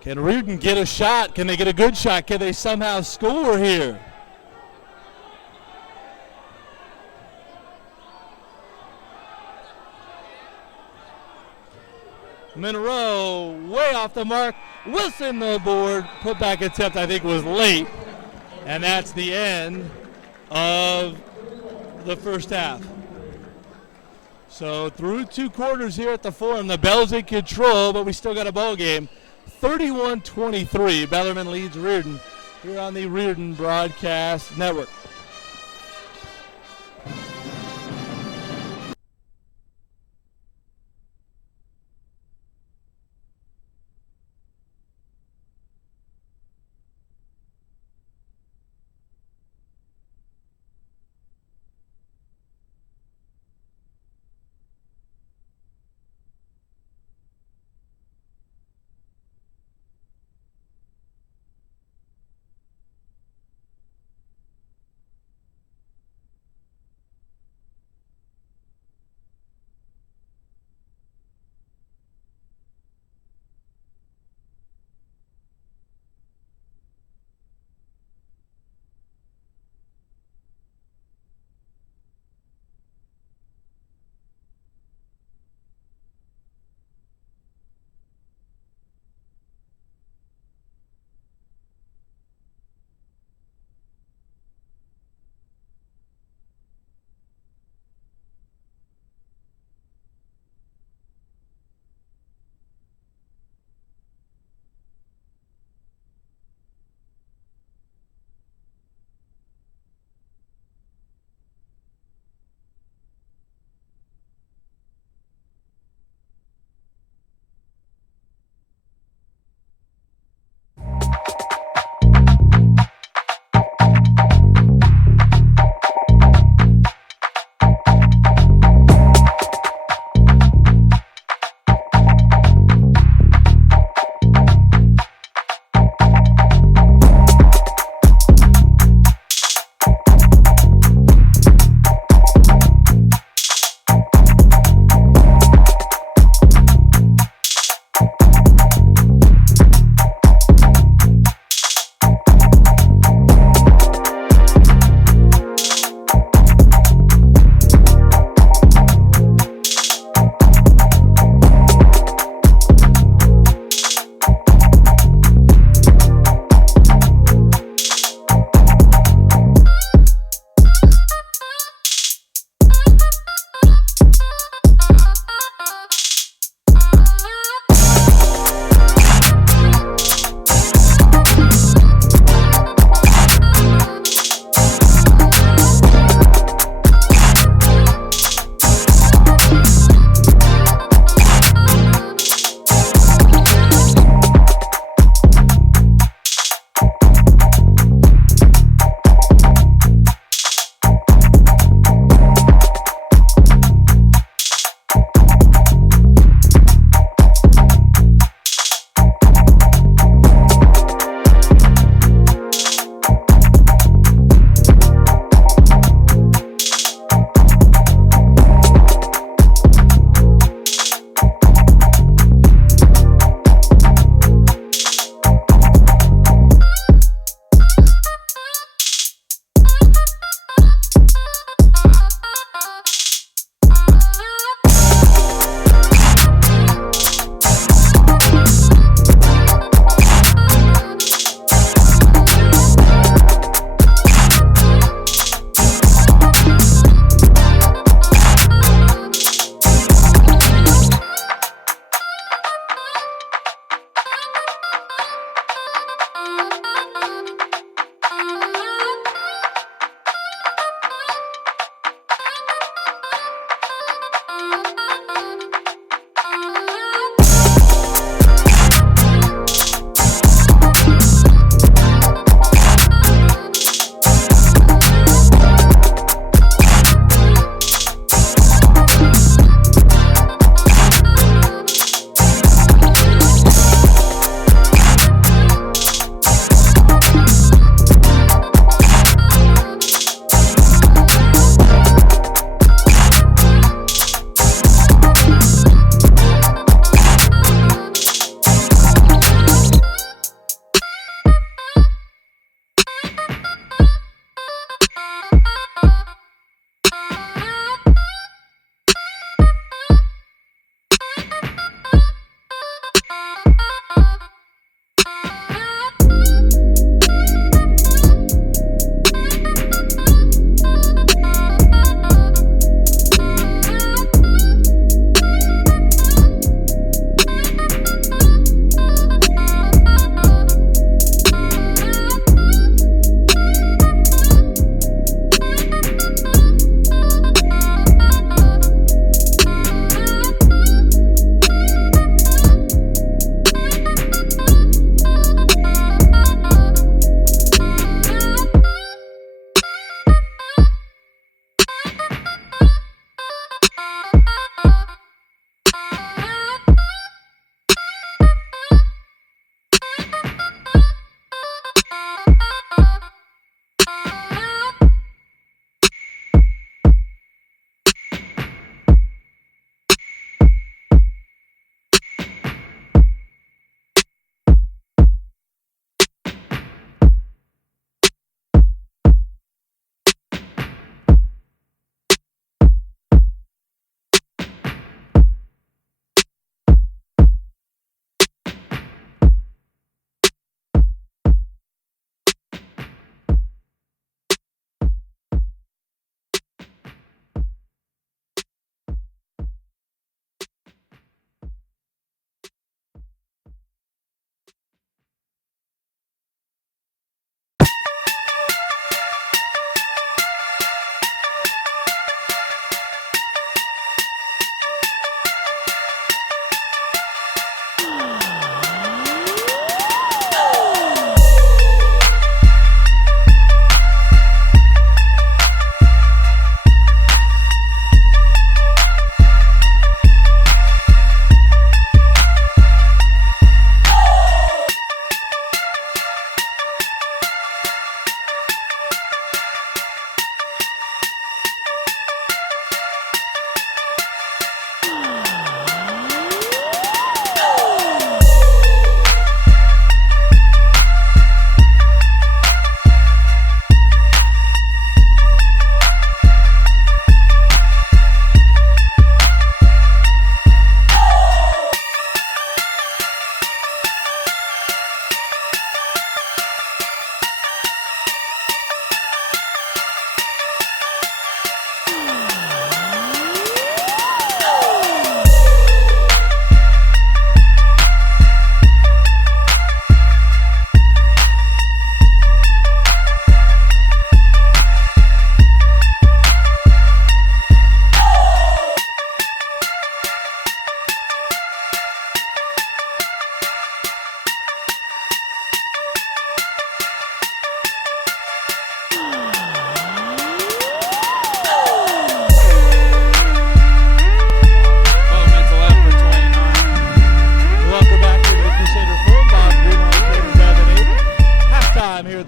Can Riordan get a shot? Can they get a good shot? Can they somehow score here? Monroe way off the mark. Wilson the board. Put back attempt I think was late. And that's the end of the first half. So through 2 quarters here at the Forum, the Bells in control, but we still got a ball game. 31-23, Bellarmine leads Riordan here on the Riordan Broadcast Network.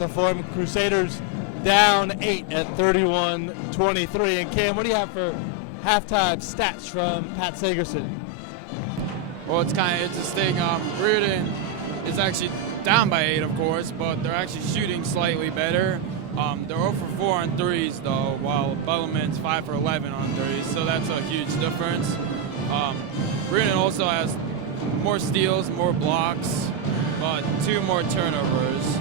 the form. Crusaders down 8 at 31-23. And Cam, what do you have for halftime stats from Pat Sagerson? Well, it's kind of interesting. Riordan is actually down by 8, of course, but they're actually shooting slightly better. They're 0 for 4 on threes, though, while Bellarmine's 5 for 11 on threes, so that's a huge difference. Riordan also has more steals, more blocks, but 2 more turnovers.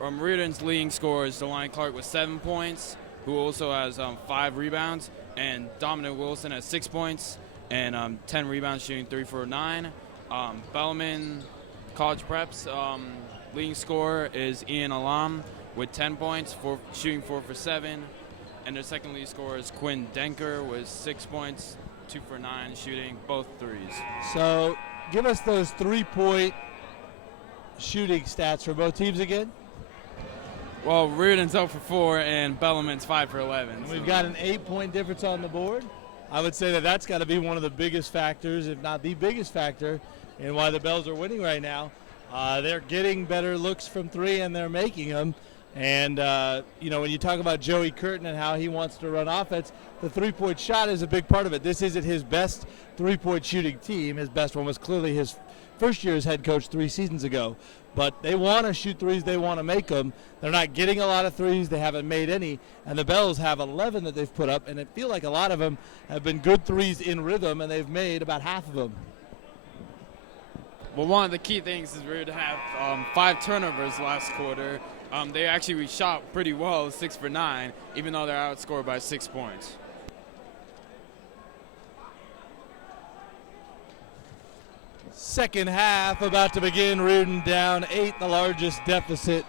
Riordan's leading scorers, Delanie Clark with 7 points, who also has 5 rebounds, and Dominic Wilson has 6 points and 10 rebounds, shooting 3 for 9. Bellarmine College Prep's leading scorer is Ian Alam with 10 points, shooting 4 for 7. And their second leading scorer is Quinn Denker with 6 points, 2 for 9, shooting both threes. So give us those 3-point shooting stats for both teams again. Well, Riordan's 0 for 4 and Bellarmine's 5 for 11. And we've got an 8-point difference on the board. I would say that that's got to be one of the biggest factors, if not the biggest factor, in why the Bells are winning right now. They're getting better looks from 3 and they're making them. And, when you talk about Joey Curtin and how he wants to run offense, the 3-point shot is a big part of it. This isn't his best 3-point shooting team. His best one was clearly his first year as head coach 3 seasons ago. But they want to shoot threes. They want to make them. They're not getting a lot of threes. They haven't made any. And the Bells have 11 that they've put up, and it feels like a lot of them have been good threes in rhythm, and they've made about half of them. Well, one of the key things is we would have 5 turnovers last quarter. They actually shot pretty well, 6 for 9, even though they're outscored by 6 points. Second half about to begin. Riordan down 8, the largest deficit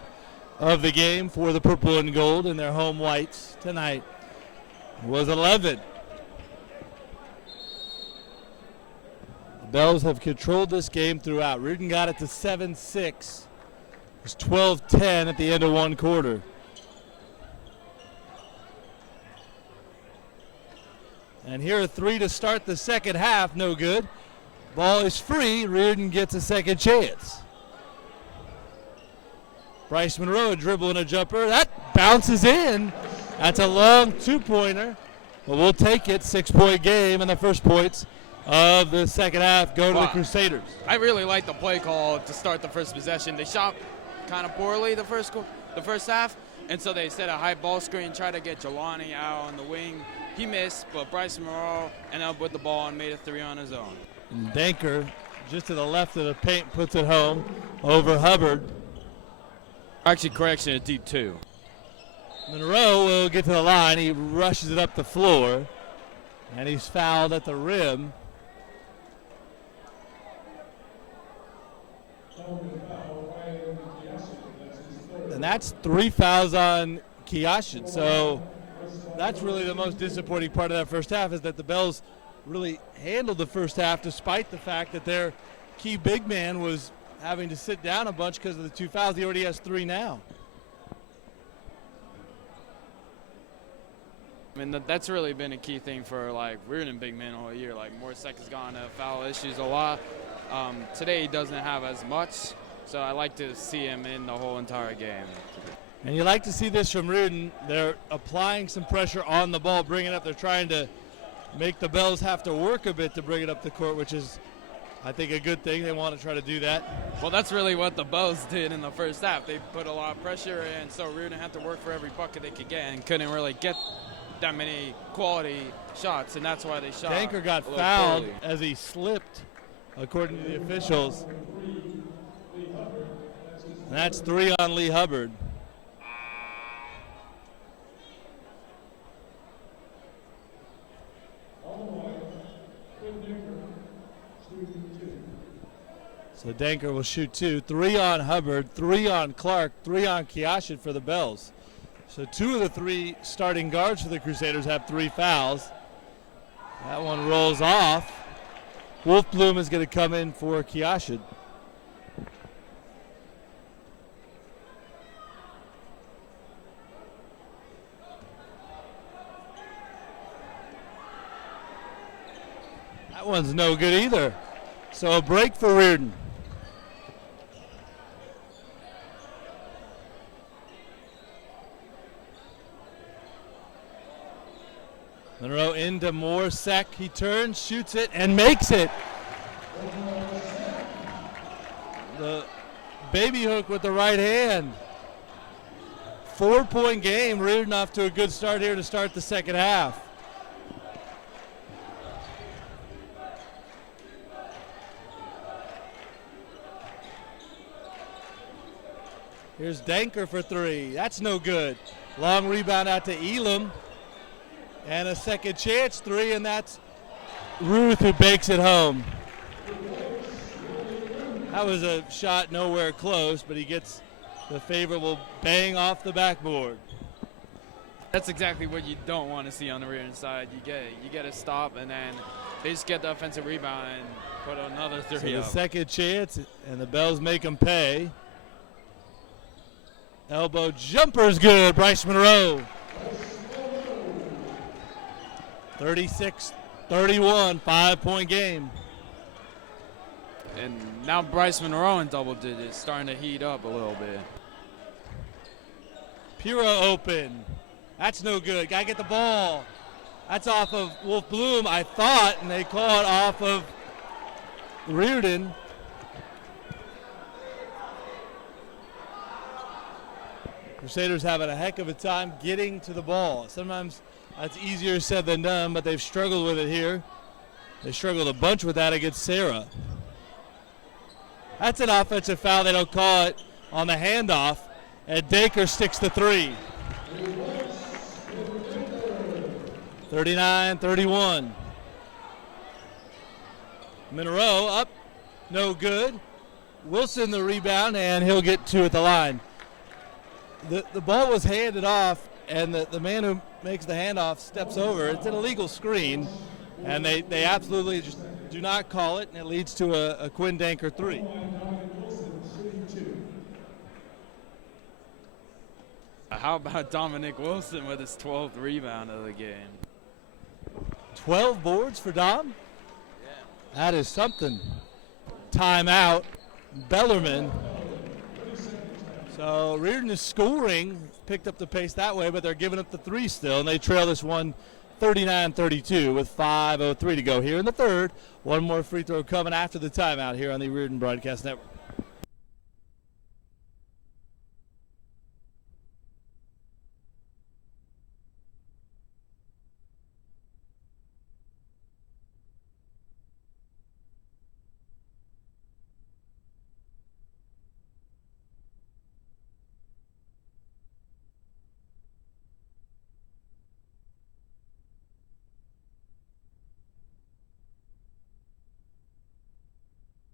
of the game for the purple and gold in their home whites tonight was 11. The Bells have controlled this game throughout. Riordan got it to 7-6. It was 12-10 at the end of one quarter. And here are 3 to start the second half. No good. Ball is free. Riordan gets a second chance. Bryce Monroe dribbling a jumper. That bounces in. That's a long 2-pointer. But we'll take it. 6-point game, and the first points of the second half go to the Crusaders. I really like the play call to start the first possession. They shot kind of poorly the first half, and so they set a high ball screen, try to get Jelani out on the wing. He missed, but Bryce Monroe ended up with the ball and made a 3 on his own. And Denker, just to the left of the paint, puts it home over Hubbard. Actually, correction, a deep 2. Monroe will get to the line. He rushes it up the floor, and he's fouled at the rim. And that's 3 fouls on Kiyashin. So that's really the most disappointing part of that first half, is that the Bells really handled the first half despite the fact that their key big man was having to sit down a bunch because of the 2 fouls. He already has 3 now. I mean, that's really been a key thing for, Riordan big men all year. Morsek has gone to foul issues a lot. Today he doesn't have as much, so I like to see him in the whole entire game. And you like to see this from Riordan. They're applying some pressure on the ball, bringing it up. They're trying to make the Bells have to work a bit to bring it up the court, which is, I think, a good thing. They want to try to do that. Well, that's really what the Bells did in the first half. They put a lot of pressure, and so Riordan had to work for every bucket they could get and couldn't really get that many quality shots, and that's why they shot. Denker got fouled as he slipped, according to the officials. And that's 3 on Lee Hubbard. So Denker will shoot 2. 3 on Hubbard, 3 on Clark, 3 on Kiyashin for the Bells. So 2 of the 3 starting guards for the Crusaders have 3 fouls. That one rolls off. Wolfblum is going to come in for Kiyashin. That one's no good either. So a break for Riordan. Monroe into Morsek. He turns, shoots it, and makes it. The baby hook with the right hand. 4-point game. Riordan off to a good start here to start the second half. Here's Danker for three. That's no good. Long rebound out to Elam. And a second chance three, and that's Ruth who bakes it home. That was a shot nowhere close, but he gets the favorable bang off the backboard. That's exactly what you don't want to see on the Riordan side. You get a stop, and then they just get the offensive rebound and put another three So the up. second chance, and the Bells make them pay. Elbow jumper's good, Bryce Monroe. 36-31, 5-point game. And now Bryce Monroe in double digits, starting to heat up a little bit. Pura open. That's no good. Got to get the ball. That's off of Wolf Bloom, I thought, and they call it off of Riordan. Crusaders having a heck of a time getting to the ball. Sometimes that's easier said than done, but they've struggled with it here. They struggled a bunch with that against Sarah. That's an offensive foul. They don't call it on the handoff, and Danker sticks the three. 39-31. Monroe up, no good. Wilson the rebound, and he'll get two at the line. The ball was handed off, and the man who makes the handoff steps over. It's an illegal screen, and they absolutely just do not call it, and it leads to a Quinn Danker three. How about Dominic Wilson with his 12th rebound of the game? 12 boards for Dom? Yeah. That is something. Timeout, Bellarmine. So Riordan is scoring, picked up the pace that way, but they're giving up the three still, and they trail this one 39-32 with 5:03 to go here in the third. One more free throw coming after the timeout here on the Riordan Broadcast Network.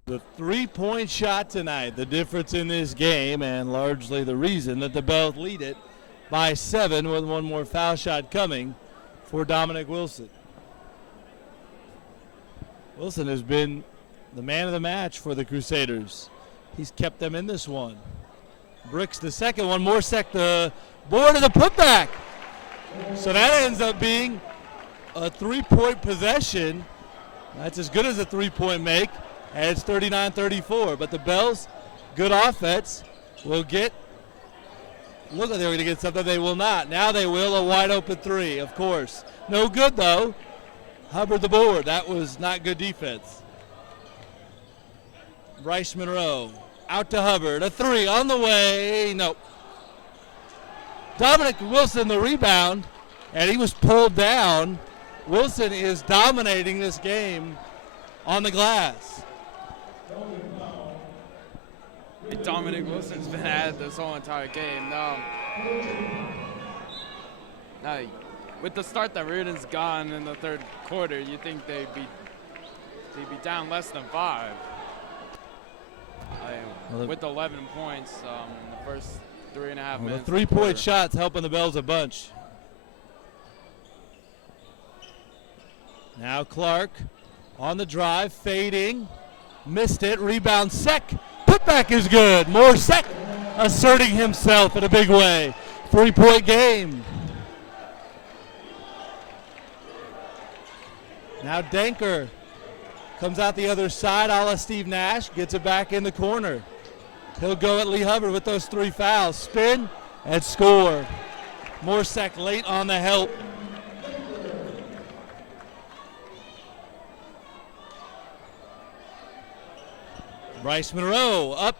The three-point shot tonight, the difference in this game, and largely the reason that the Bells lead it by 7 with one more foul shot coming for Dominic Wilson. Wilson has been the man of the match for the Crusaders. He's kept them in this one. Bricks the second one, Morsek the board and the putback. So that ends up being a three-point possession. That's as good as a three-point make. And it's 39-34, but the Bells, good offense, will get, look like they were going to get something, they will not. Now they will, a wide open three, of course. No good though. Hubbard the board, that was not good defense. Bryce Monroe, out to Hubbard, a three on the way, nope. Dominic Wilson the rebound, and he was pulled down. Wilson is dominating this game on the glass. Dominic Wilson's been at it this whole entire game. Now, with the start that Riordan's gone in the third quarter, you think they'd be down less than 5. With 11 points in the first 3.5 minutes. The three-point shots helping the Bells a bunch. Now Clark on the drive, fading. Missed it, rebound Sek. Putback is good. Morsek asserting himself in a big way. 3-point game. Now Danker comes out the other side, a la Steve Nash, gets it back in the corner. He'll go at Lee Hubbard with those 3 fouls. Spin and score. Morsek late on the help. Bryce Monroe up.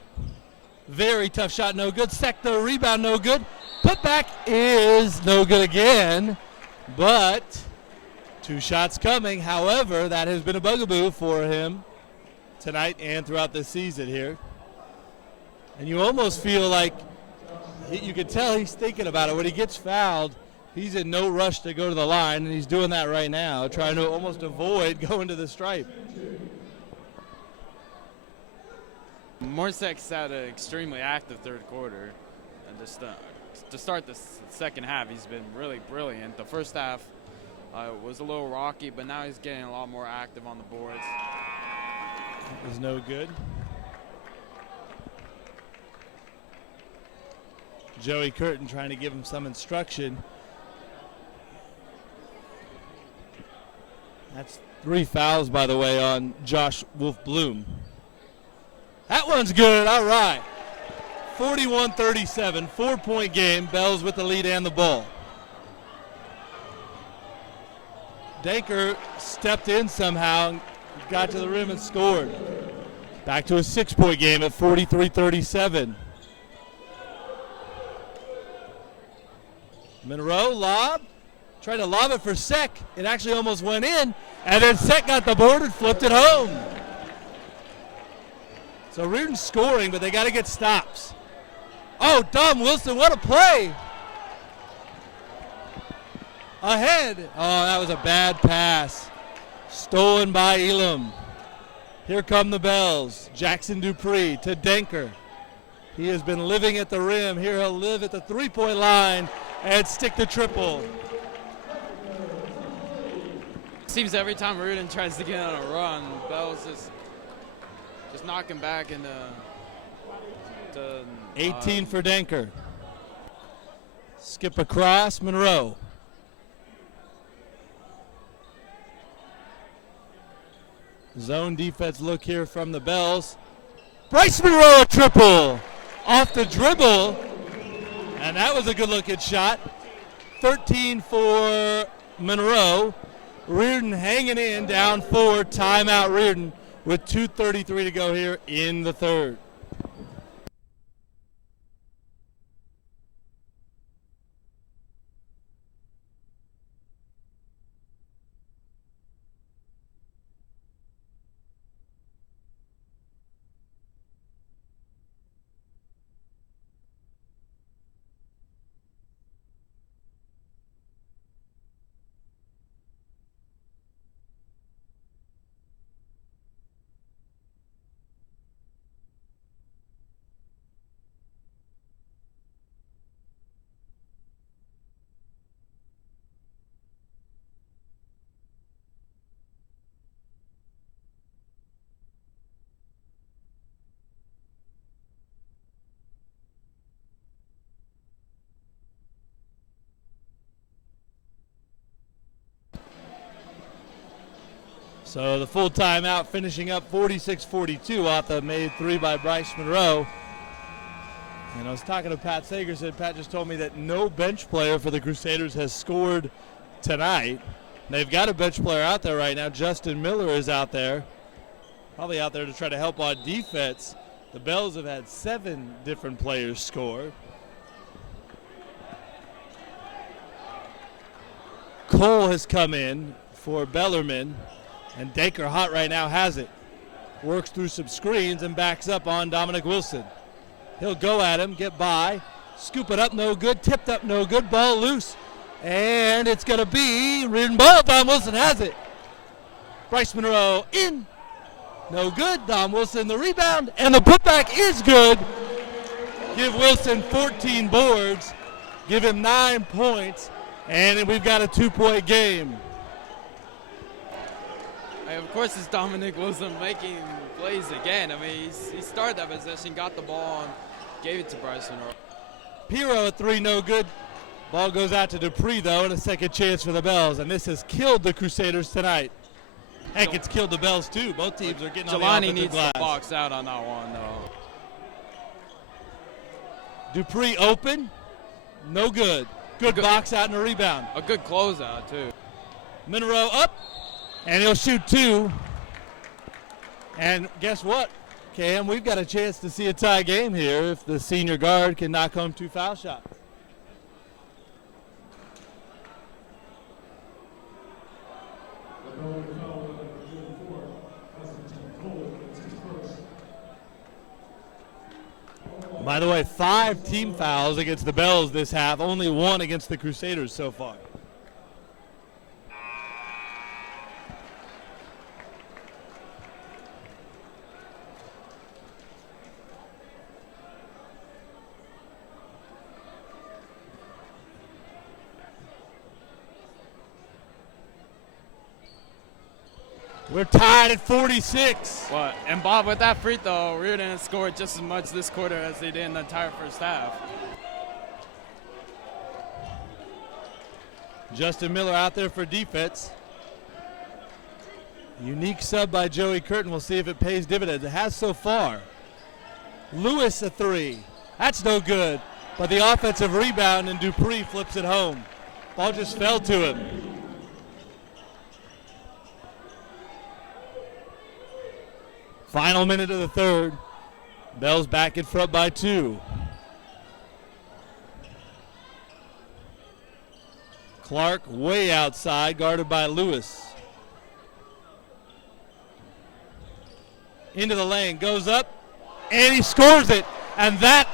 Very tough shot, no good. Sector rebound, no good. Putback is no good again, but 2 shots coming. However, that has been a bugaboo for him tonight and throughout this season here. And you almost feel like you can tell he's thinking about it. When he gets fouled, he's in no rush to go to the line, and he's doing that right now, trying to almost avoid going to the stripe. Morsek's had an extremely active third quarter, and to start the second half, he's been really brilliant. The first half was a little rocky, but now he's getting a lot more active on the boards. That was no good. Joey Curtin trying to give him some instruction. That's 3 fouls, by the way, on Josh Wolf-Bloom. That one's good. All right. 41-37, 4-point game. Bells with the lead and the ball. Danker stepped in somehow and got to the rim and scored. Back to a 6-point game at 43-37. Monroe lob. Tried to lob it for Sek. It actually almost went in. And then Sek got the board and flipped it home. So Riordan scoring, but they got to get stops. Oh, Dom Wilson, what a play. Ahead. Oh, that was a bad pass. Stolen by Elam. Here come the Bells. Jackson Dupree to Danker. He has been living at the rim. Here he'll live at the 3-point line and stick the triple. Seems every time Riordan tries to get on a run, Bells just knocking back into 18 for Danker. Skip across, Monroe. Zone defense look here from the Bells. Bryce Monroe a triple off the dribble, and that was a good looking shot. 13 for Monroe. Riordan hanging in, down 4, timeout Riordan with 2:33 to go here in the third. So the full timeout finishing up 46-42 off the made 3 by Bryce Monroe. And I was talking to Pat Sagerson. Pat just told me that no bench player for the Crusaders has scored tonight. They've got a bench player out there right now. Justin Miller is out there. Probably out there to try to help on defense. The Bells have had 7 different players score. Cole has come in for Bellarmine. And Danker hot right now has it. Works through some screens and backs up on Dominic Wilson. He'll go at him, get by. Scoop it up, no good. Tipped up, no good. Ball loose. And it's going to be Riordan ball. Dom Wilson has it. Bryce Monroe in. No good. Dom Wilson the rebound. And the putback is good. Give Wilson 14 boards. Give him 9 points. And we've got a 2-point game. Of course, it's Dominic Wilson making plays again. I mean, he started that possession, got the ball, and gave it to Bryce Monroe. Piro at 3, no good. Ball goes out to Dupree, though, and a second chance for the Bells. And this has killed the Crusaders tonight. Heck, it's killed the Bells, too. Both teams are getting on the offensive needs glass. to box out on that one, though. Dupree open. No good. Good box out and a rebound. A good closeout, too. Monroe up. And he'll shoot 2. And guess what? Cam, we've got a chance to see a tie game here if the senior guard can knock home 2 foul shots. By the way, 5 team fouls against the Bells this half, only 1 against the Crusaders so far. We're tied at 46. Well, and Bob, with that free throw, Riordan has scored just as much this quarter as they did in the entire first half. Justin Miller out there for defense. Unique sub by Joey Curtin. We'll see if it pays dividends. It has so far. Lewis a 3. That's no good. But the offensive rebound, and Dupree flips it home. Ball just fell to him. Final minute of the third. Bells back in front by 2. Clark way outside, guarded by Lewis. Into the lane, goes up, and he scores it. And that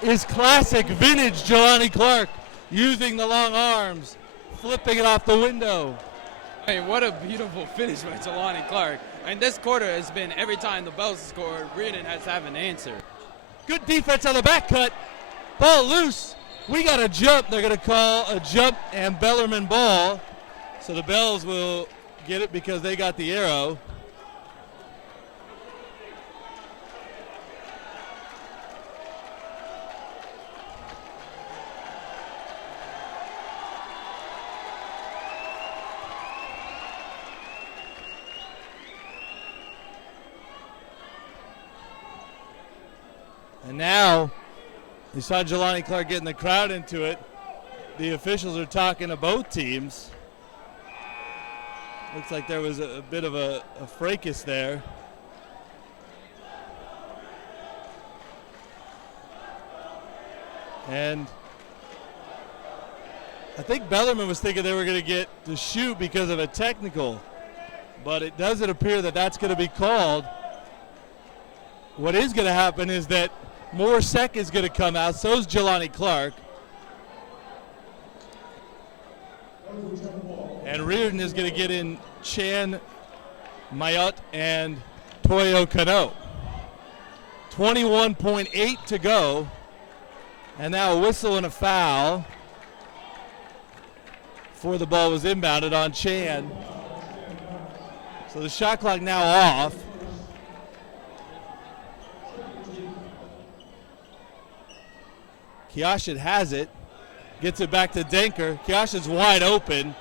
is classic vintage Jelani Clark, using the long arms, flipping it off the window. I mean, what a beautiful finish by Jelani Clark. And this quarter has been every time the Bells scored, Riordan has to have an answer. Good defense on the back cut. Ball loose. We got a jump. They're going to call a jump and Bellarmine ball. So the Bells will get it because they got the arrow. And now, you saw Jelani Clark getting the crowd into it. The officials are talking to both teams. Looks like there was a bit of a fracas there. And I think Bellarmine was thinking they were going to get to shoot because of a technical. But it doesn't appear that that's going to be called. What is going to happen is that Morsek is going to come out. So is Jelani Clark. And Riordan is going to get in Chan Mayot and Toyo Kano. 21.8 to go. And now a whistle and a foul. Before the ball was inbounded on Chan. So the shot clock now off. Kiashin has it, gets it back to Denker. Kiashin's wide open,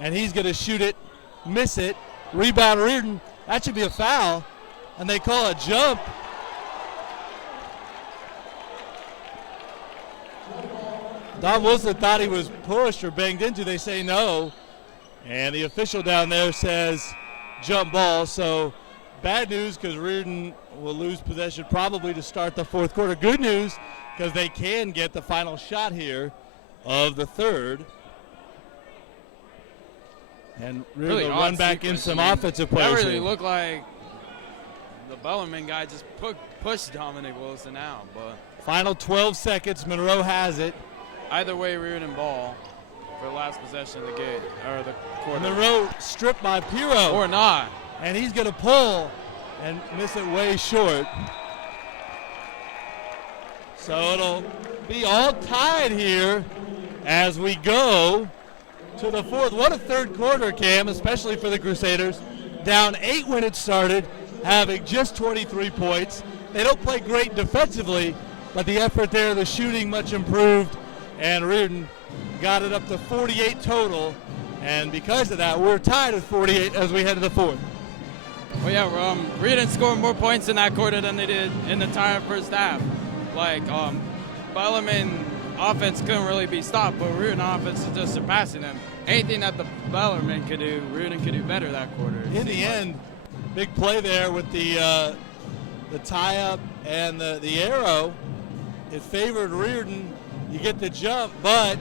and he's going to shoot it, miss it. Rebound Riordan. That should be a foul, and they call a jump. Don Wilson thought he was pushed or banged into. They say no, and the official down there says jump ball. So bad news because Riordan will lose possession probably to start the fourth quarter. Good news, because they can get the final shot here of the third. And really will run back in some offensive plays. That really looked like the Bellarmine guy just pushed Dominic Wilson out. But final 12 seconds, Monroe has it. Either way, Riordan ball for the last possession of the game, or the quarter. Monroe stripped by Piro. Or not. And he's going to pull and miss it way short. So it'll be all tied here as we go to the fourth. What a third quarter, Cam, especially for the Crusaders. Down 8 when it started, having just 23 points. They don't play great defensively, but the effort there, the shooting much improved, and Riordan got it up to 48 total. And because of that, we're tied at 48 as we head to the fourth. Well, yeah, Riordan scored more points in that quarter than they did in the entire first half. Like, Bellarmine offense couldn't really be stopped, but Riordan offense is just surpassing them. Anything that the Bellarmine could do, Riordan could do better that quarter. In the end, big play there with the the tie-up and the arrow, it favored Riordan. You get the jump, but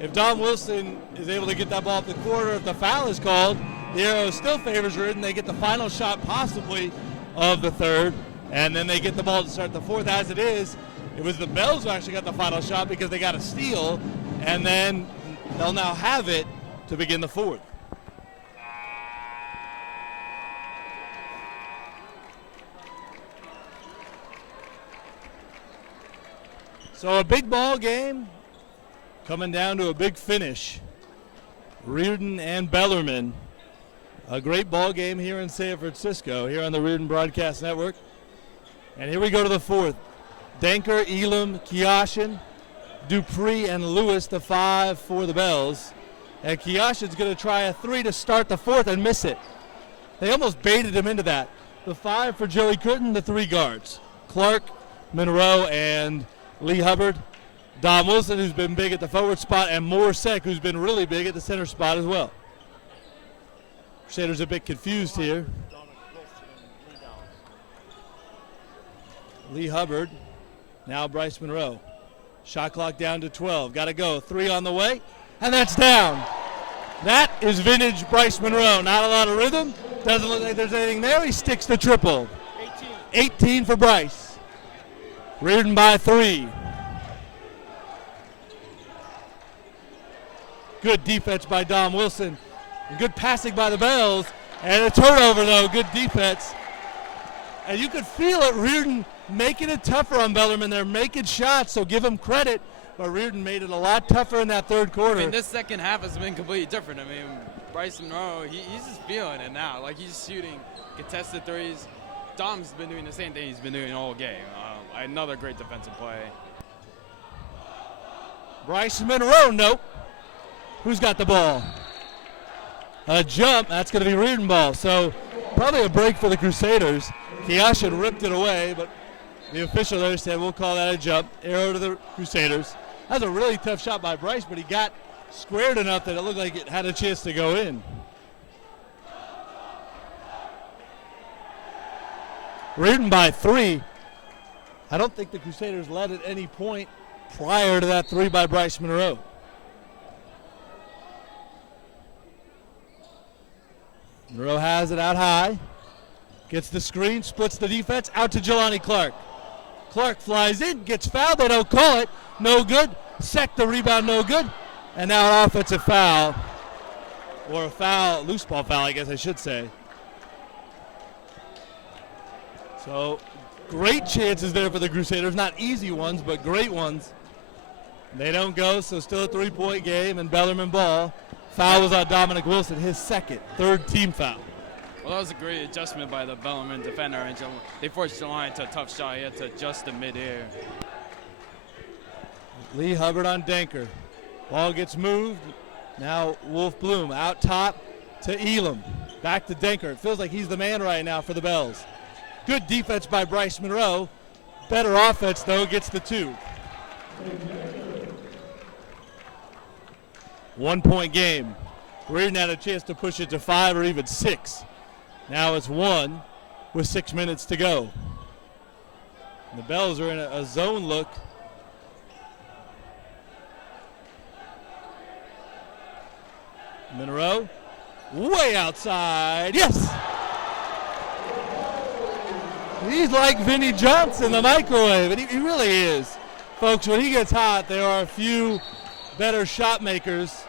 if Dom Wilson is able to get that ball off the corner, if the foul is called, the arrow still favors Riordan. They get the final shot possibly of the third, and then they get the ball to start the fourth. As it is, it was the Bells who actually got the final shot because they got a steal, and then they'll now have it to begin the fourth. So a big ball game coming down to a big finish. Riordan and Bellarmine. A great ball game here in San Francisco, here on the Riordan Broadcast Network. And here we go to the fourth. Denker, Elam, Kioshin, Dupree, and Lewis, the 5 for the Bells. And Kioshin's going to try a 3 to start the fourth and miss it. They almost baited him into that. The 5 for Joey Critton, the 3 guards. Clark, Monroe, and Lee Hubbard. Dom Wilson, who's been big at the forward spot, and Morsek, who's been really big at the center spot as well. Crusaders a bit confused here. Lee Hubbard, now Bryce Monroe. Shot clock down to 12. Got to go. 3 on the way, and that's down. That is vintage Bryce Monroe. Not a lot of rhythm. Doesn't look like there's anything there. He sticks the triple. 18 for Bryce. Riordan by 3. Good defense by Dom Wilson. And good passing by the Bells. And a turnover, though. Good defense. And you could feel it. Riordan making it tougher on Bellarmine. They're making shots, so give them credit. But Riordan made it a lot tougher in that third quarter. I mean, this second half has been completely different. I mean, Bryce Monroe, he's just feeling it now. Like, he's shooting contested threes. Dom's been doing the same thing he's been doing all game. Another great defensive play. Bryce Monroe, nope. Who's got the ball? A jump. That's going to be Riordan ball. So probably a break for the Crusaders. Kioshin ripped it away, but the official there said we'll call that a jump. Arrow to the Crusaders. That was a really tough shot by Bryce, but he got squared enough that it looked like it had a chance to go in. Riordan by 3. I don't think the Crusaders led at any point prior to that 3 by Bryce Monroe. Monroe has it out high. Gets the screen, splits the defense, out to Jelani Clark. Clark flies in, gets fouled, they don't call it. No good. Sec the rebound, no good. And now an offensive foul. Or a foul, loose ball foul, I guess I should say. So great chances there for the Crusaders. Not easy ones, but great ones. They don't go, so still a 3-point game, and Bellarmine ball. Foul was on Dominic Wilson, his third team foul. Well, that was a great adjustment by the Bellarmine defender. And they forced the line to a tough shot. He had to adjust in midair. Lee Hubbard on Denker. Ball gets moved. Now Wolf Bloom out top to Elam. Back to Denker. It feels like he's the man right now for the Bells. Good defense by Bryce Monroe. Better offense, though, gets the 2. 1-point game. Riordan had a chance to push it to 5 or even 6. Now it's 1 with 6 minutes to go. And the Bells are in a zone look. Monroe, way outside. Yes! He's like Vinnie Johnson, the microwave, and he really is. Folks, when he gets hot, there are a few better shot makers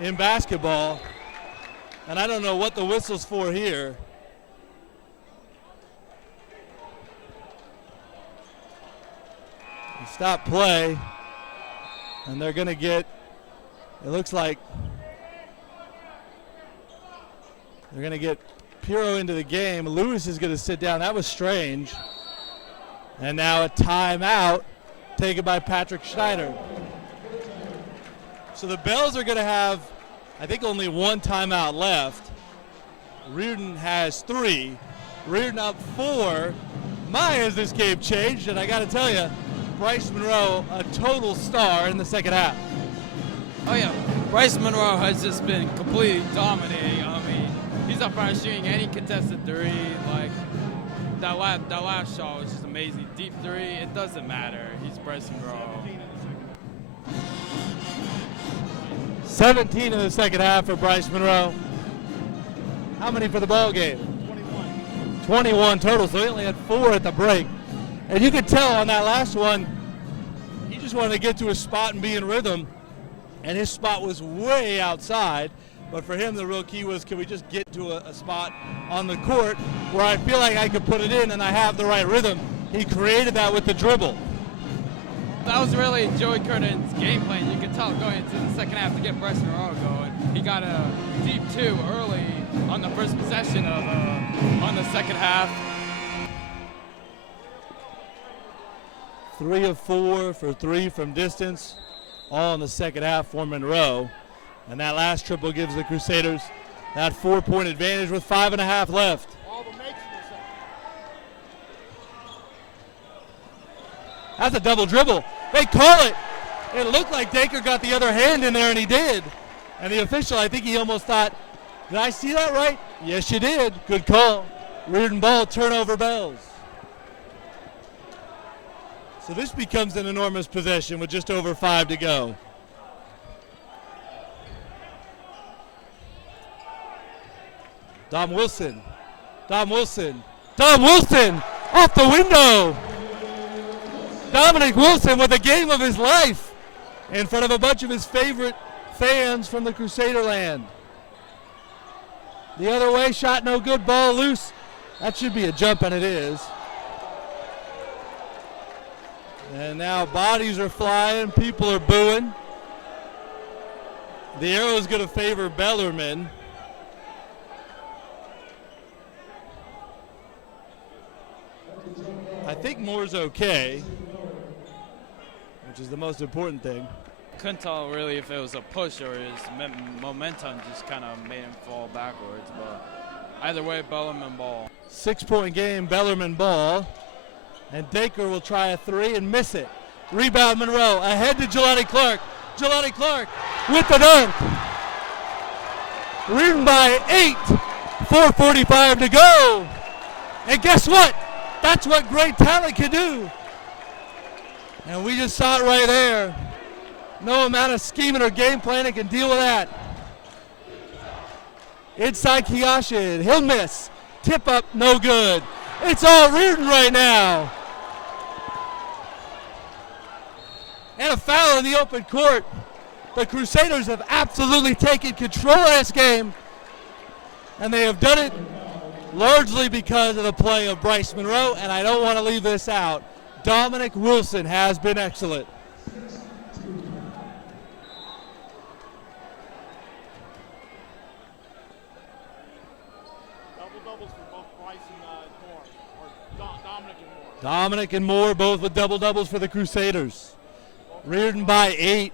in basketball. And I don't know what the whistle's for here. Stop play. And they're going to get, it looks like, they're going to get Piro into the game. Lewis is going to sit down. That was strange. And now a timeout taken by Patrick Schneider. So the Bells are going to have, I think, only 1 timeout left. Riordan has 3. Riordan up 4. My, has this game changed, and I got to tell you, Bryce Monroe, a total star in the second half. Oh, yeah. Bryce Monroe has just been completely dominating. I mean, he's up front shooting any contested 3. Like, that last shot was just amazing. Deep three, it doesn't matter. He's Bryce Monroe. 17 in the second half for Bryce Monroe. How many for the ball game? 21 total, so he only had 4 at the break. And you could tell on that last one, he just wanted to get to his spot and be in rhythm. And his spot was way outside. But for him, the real key was, can we just get to a spot on the court where I feel like I could put it in and I have the right rhythm. He created that with the dribble. That was really Joey Curtin's game plan. You could tell going into the second half to get Bryce Monroe going. He got a deep 2 early on the first possession on the second half. 3 of 4 for 3 from distance, all in the second half for Monroe. And that last triple gives the Crusaders that 4-point advantage with 5.5 left. That's a double dribble. They call it. It looked like Dacre got the other hand in there, and he did. And the official, I think he almost thought, did I see that right? Yes, you did. Good call. Riordan ball, turnover bells. So this becomes an enormous possession with just over 5 to go. Dom Wilson off the window. Dominic Wilson with the game of his life in front of a bunch of his favorite fans from the Crusader land. The other way, shot no good, ball loose. That should be a jump, and it is. And now bodies are flying, people are booing. The arrow is going to favor Bellarmine. I think Moore's okay, which is the most important thing. Couldn't tell really if it was a push or his momentum just kind of made him fall backwards, but either way, Bellarmine ball. 6-point game, Bellarmine ball. And Dacre will try a 3 and miss it. Rebound Monroe, ahead to Jelani Clark. Jelani Clark with the dunk. Riordan by 8, 4:45 to go. And guess what? That's what great talent can do. And we just saw it right there. No amount of scheming or game planning can deal with that. Inside Kiyashin, he'll miss. Tip up, no good. It's all Riordan right now. And a foul in the open court. The Crusaders have absolutely taken control of this game. And they have done it largely because of the play of Bryce Monroe, and I don't want to leave this out. Dominic Wilson has been excellent. Double-doubles for both Bryce and Moore, or Dominic and Moore. Dominic and Moore both with double-doubles for the Crusaders. Riordan by 8.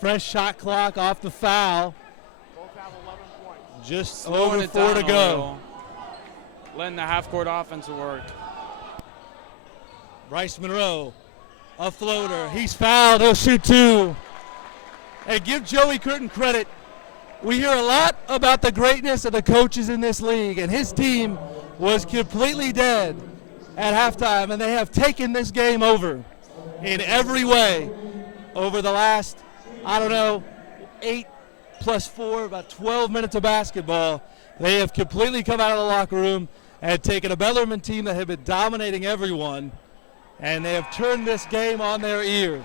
Fresh shot clock off the foul. Both have 11 points. Just over 4 to go. Letting the half-court offense work. Bryce Monroe, a floater. He's fouled. He'll shoot 2. And give Joey Curtin credit. We hear a lot about the greatness of the coaches in this league, and his team was completely dead at halftime, and they have taken this game over in every way over the last, 8 plus 4, about 12 minutes of basketball. They have completely come out of the locker room and taken a Bellarmine team that had been dominating everyone, and they have turned this game on their ear.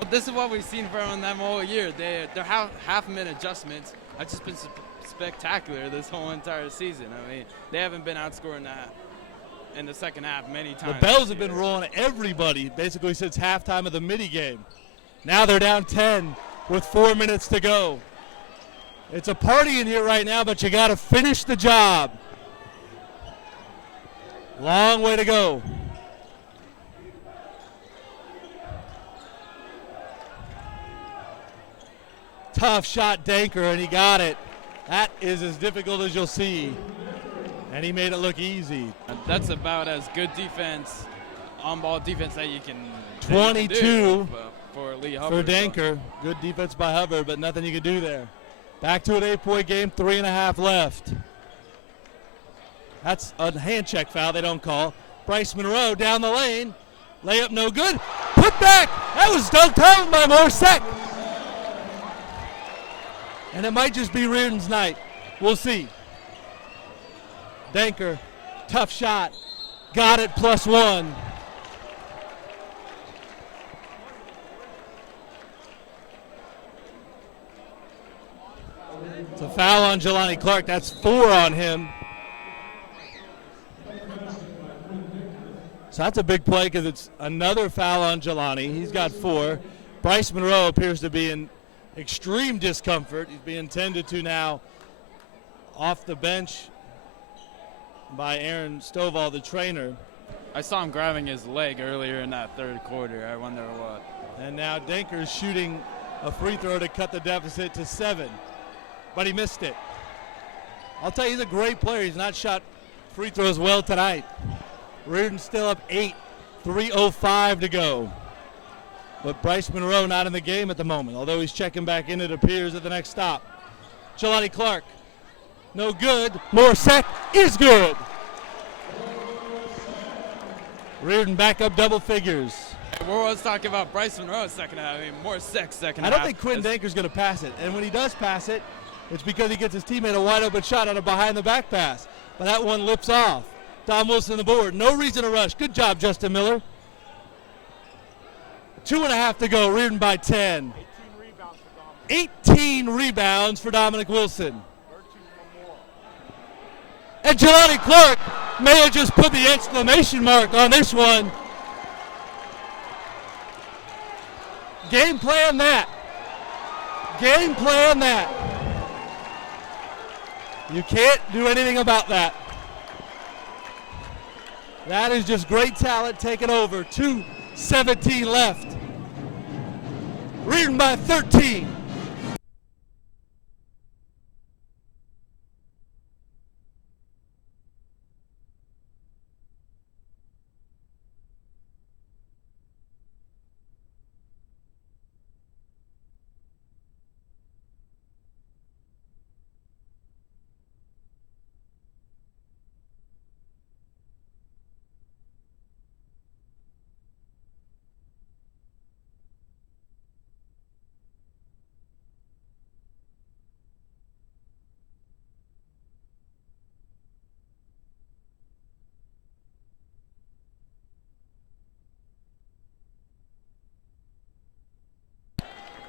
Well, this is what we've seen from them all year. Their half-minute adjustments have just been spectacular this whole entire season. I mean, they haven't been outscoring that in the second half many times. The bells have been rolling everybody basically since halftime of the mini game. Now they're down 10 with 4 minutes to go. It's a party in here right now, but you got to finish the job. Long way to go. Tough shot, Dacre, and he got it. That is as difficult as you'll see. And he made it look easy. That's about as good defense, on-ball defense that you can 22 do for Lee Hubbard. For Dacre. Good defense by Hubbard, but nothing you can do there. Back to an 8-point game, 3.5 left. That's a hand check foul they don't call. Bryce Monroe down the lane. Layup no good. Put back. That was dunked home by Morsek. And it might just be Riordan's night. We'll see. Danker, tough shot. Got it, +1. It's a foul on Jelani Clark. That's 4 on him. So that's a big play because it's another foul on Jelani. He's got 4. Bryce Monroe appears to be in extreme discomfort. He's being tended to now off the bench by Aaron Stovall, the trainer. I saw him grabbing his leg earlier in that third quarter. I wonder what. And now Danker's shooting a free throw to cut the deficit to 7. But he missed it. I'll tell you, he's a great player. He's not shot free throws well tonight. Riordan's still up 8, 3:05 to go. But Bryce Monroe not in the game at the moment. Although he's checking back in, it appears, at the next stop. Jelani Clark, no good. Morsek is good. Riordan back up double figures. We're always talking about Bryce Monroe second half. I mean, Morsek second half. I don't think Quinn Danker's going to pass it. And when he does pass it, it's because he gets his teammate a wide open shot on a behind the back pass. But that one lips off. Dom Wilson on the board. No reason to rush. Good job, Justin Miller. 2.5 to go. Riordan by 10. 18 rebounds for Dominic Wilson. And Jelani Clark may have just put the exclamation mark on this one. Game plan that. Game plan that. You can't do anything about that. That is just great talent taking over. 2:17 left. Riordan by 13.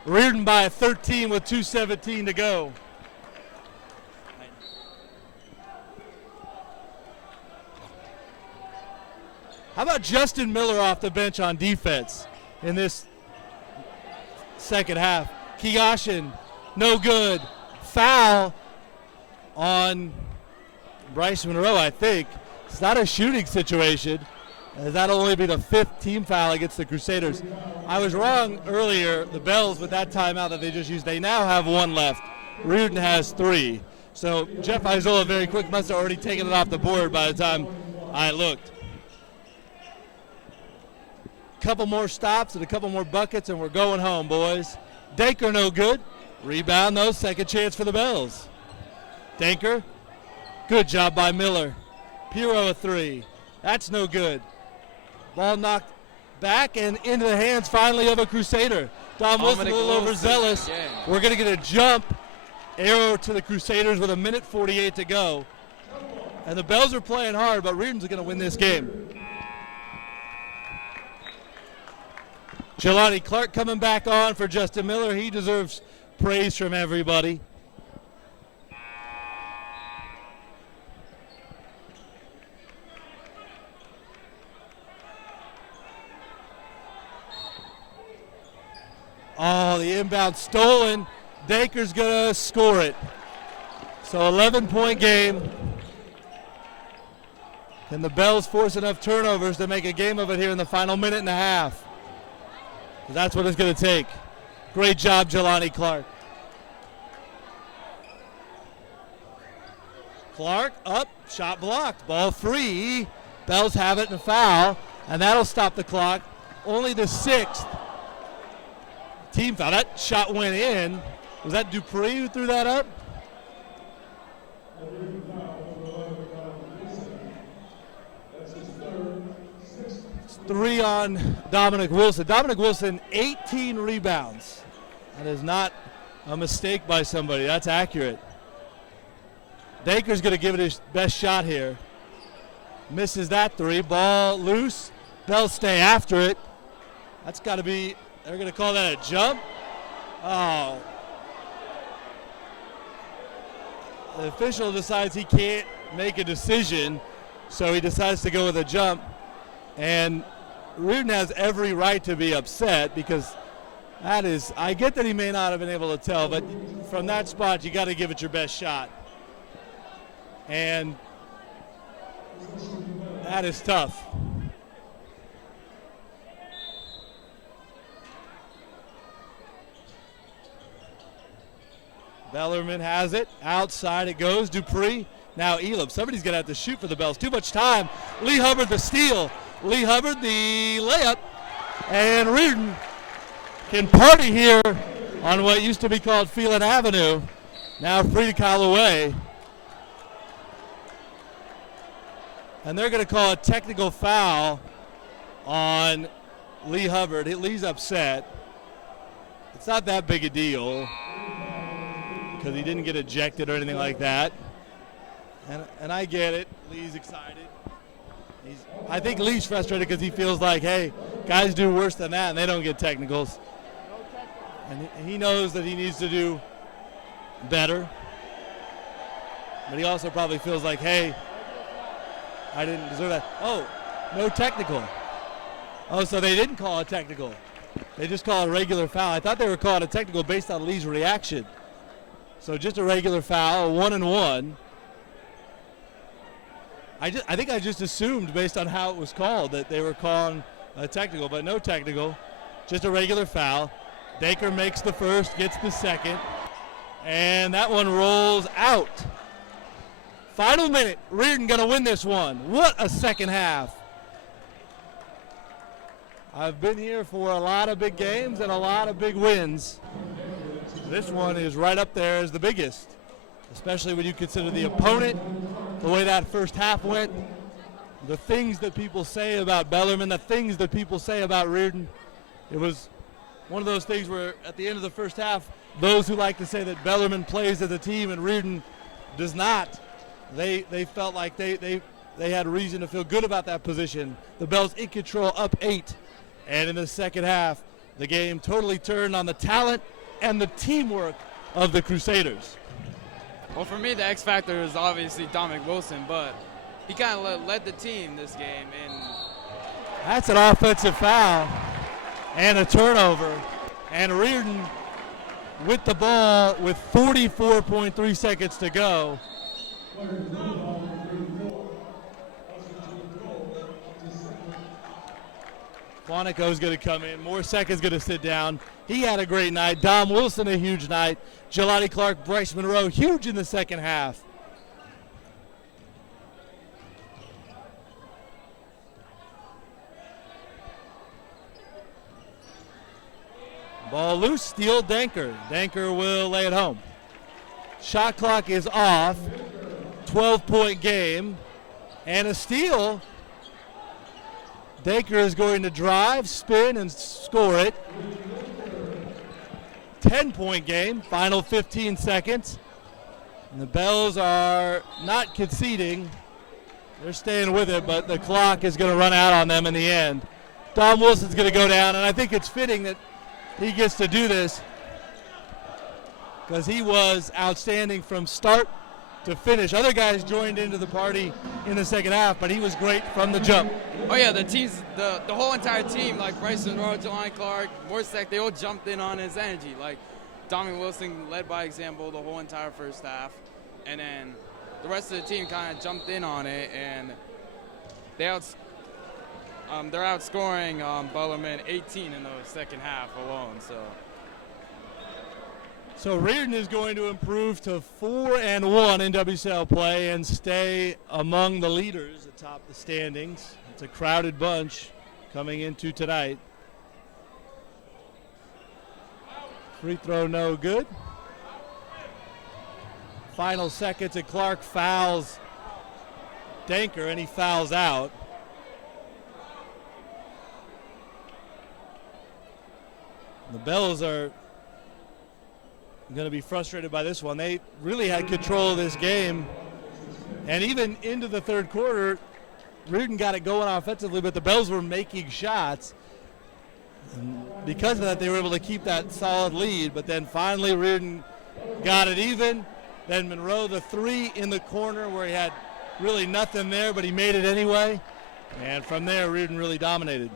Riordan by 13 with 2:17 to go. How about Justin Miller off the bench on defense in this second half? Kiyashin, no good. Foul on Bryce Monroe, I think. It's not a shooting situation. That'll only be the 5th team foul against the Crusaders. I was wrong earlier, the Bells, with that timeout that they just used. They now have 1 left. Riordan has 3. So Jeff Isola very quick must have already taken it off the board by the time I looked. Couple more stops and a couple more buckets, and we're going home, boys. Danker no good. Rebound, though. Second chance for the Bells. Danker. Good job by Miller. Piro a 3. That's no good. Ball knocked back and into the hands finally of a Crusader. Dom Wilson a little overzealous. We're going to get a jump arrow to the Crusaders with 1:48 to go. And the Bells are playing hard, but Riordan's going to win this game. Jelani Clark coming back on for Justin Miller. He deserves praise from everybody. Oh, the inbound stolen. Danker's going to score it. So 11-point game. Can the Bells force enough turnovers to make a game of it here in the final 1.5 minutes? That's what it's going to take. Great job, Jelani Clark. Clark up, shot blocked, ball free. Bells have it and a foul, and that'll stop the clock. Only the 6th team foul. That shot went in. Was that Dupree who threw that up? That's his 3rd. 3 on Dominic Wilson. Dominic Wilson, 18 rebounds. That is not a mistake by somebody. That's accurate. Dacre's going to give it his best shot here. Misses that 3. Ball loose. They'll stay after it. That's got to be, they're going to call that a jump. Oh. The official decides he can't make a decision, so he decides to go with a jump. And Riordan has every right to be upset because that is, I get that he may not have been able to tell, but from that spot, you got to give it your best shot. And that is tough. Bellarmine has it. Outside it goes. Dupree. Now Elam. Somebody's going to have to shoot for the Bells. Too much time. Lee Hubbard the steal. Lee Hubbard the layup. And Riordan can party here on what used to be called Phelan Avenue. Now free to call away. And they're going to call a technical foul on Lee Hubbard. Lee's upset. It's not that big a deal because he didn't get ejected or anything like that. And I get it. Lee's excited. I think Lee's frustrated because he feels like, hey, guys do worse than that and they don't get technicals. And he knows that he needs to do better. But he also probably feels like, hey, I didn't deserve that. Oh, no technical. Oh, so they didn't call a technical. They just call a regular foul. I thought they were calling a technical based on Lee's reaction. So just a regular foul, a 1-and-1. I think I just assumed based on how it was called that they were calling a technical, but no technical. Just a regular foul. Dacre makes the first, gets the second. And that one rolls out. Final minute, Riordan going to win this one. What a second half. I've been here for a lot of big games and a lot of big wins. This one is right up there as the biggest, especially when you consider the opponent, the way that first half went, the things that people say about Bellarmine, the things that people say about Riordan. It was one of those things where at the end of the first half, those who like to say that Bellarmine plays as a team and Riordan does not, they felt like they had reason to feel good about that position. The Bells in control, up 8. And in the second half, the game totally turned on the talent and the teamwork of the Crusaders. Well, for me, the X factor is obviously Dominic Wilson, but he kind of led the team this game. And that's an offensive foul and a turnover. And Riordan with the ball with 44.3 seconds to go. Quantico's going to come in. Morsecca's going to sit down. He had a great night. Dom Wilson, a huge night. Jelani Clark, Bryce Monroe, huge in the second half. Ball loose, steal Danker. Danker will lay it home. Shot clock is off. 12-point game. And a steal. Danker is going to drive, spin, and score it. 10-point game, final 15 seconds. And the Bells are not conceding. They're staying with it, but the clock is going to run out on them in the end. Dom Wilson's going to go down, and I think it's fitting that he gets to do this because he was outstanding from start to finish. Other guys joined into the party in the second half, but he was great from the jump. Oh yeah, the whole entire team, like Bryce Monroe, Jelani Clark, Morsec, they all jumped in on his energy. Like Dominic Wilson led by example the whole entire first half, and then the rest of the team kind of jumped in on it, and they're outscoring Bellarmine 18 in the second half alone. So Riordan is going to improve to 4-1 in WCAL play and stay among the leaders atop the standings. It's a crowded bunch coming into tonight. Free throw no good. Final seconds, and Clark fouls Danker, and he fouls out. Bells are going to be frustrated by this one. They really had control of this game. And even into the third quarter, Riordan got it going offensively, but the Bells were making shots. And because of that, they were able to keep that solid lead. But then finally, Riordan got it even. Then Monroe, the three in the corner where he had really nothing there, but he made it anyway. And from there, Riordan really dominated.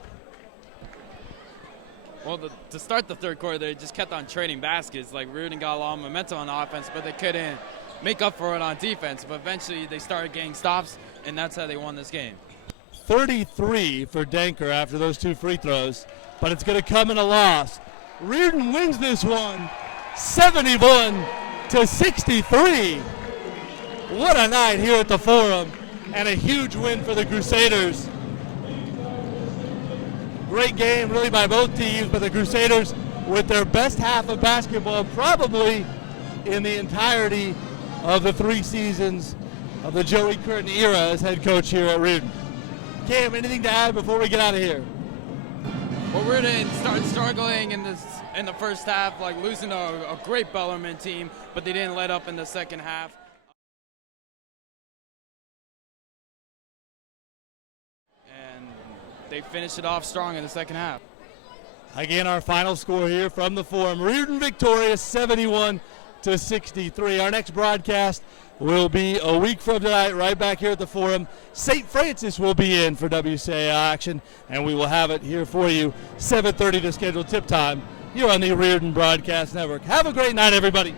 Well, to start the third quarter, they just kept on trading baskets. Like, Riordan got a lot of momentum on offense, but they couldn't make up for it on defense. But eventually, they started getting stops, and that's how they won this game. 33 for Denker after those two free throws, but it's going to come in a loss. Riordan wins this one, 71-63. What a night here at the Forum, and a huge win for the Crusaders. Great game really by both teams, but the Crusaders with their best half of basketball probably in the entirety of the 3 seasons of the Joey Curtin era as head coach here at Riordan. Cam, anything to add before we get out of here? Well, Riordan started struggling in the first half, like losing a great Bellarmine team, but they didn't let up in the second half. They finished it off strong in the second half. Again, our final score here from the Forum. Riordan victorious 71-63. Our next broadcast will be a week from tonight, right back here at the Forum. St. Francis will be in for WCAL action, and we will have it here for you, 7:30 to scheduled tip time here on the Riordan Broadcast Network. Have a great night, everybody.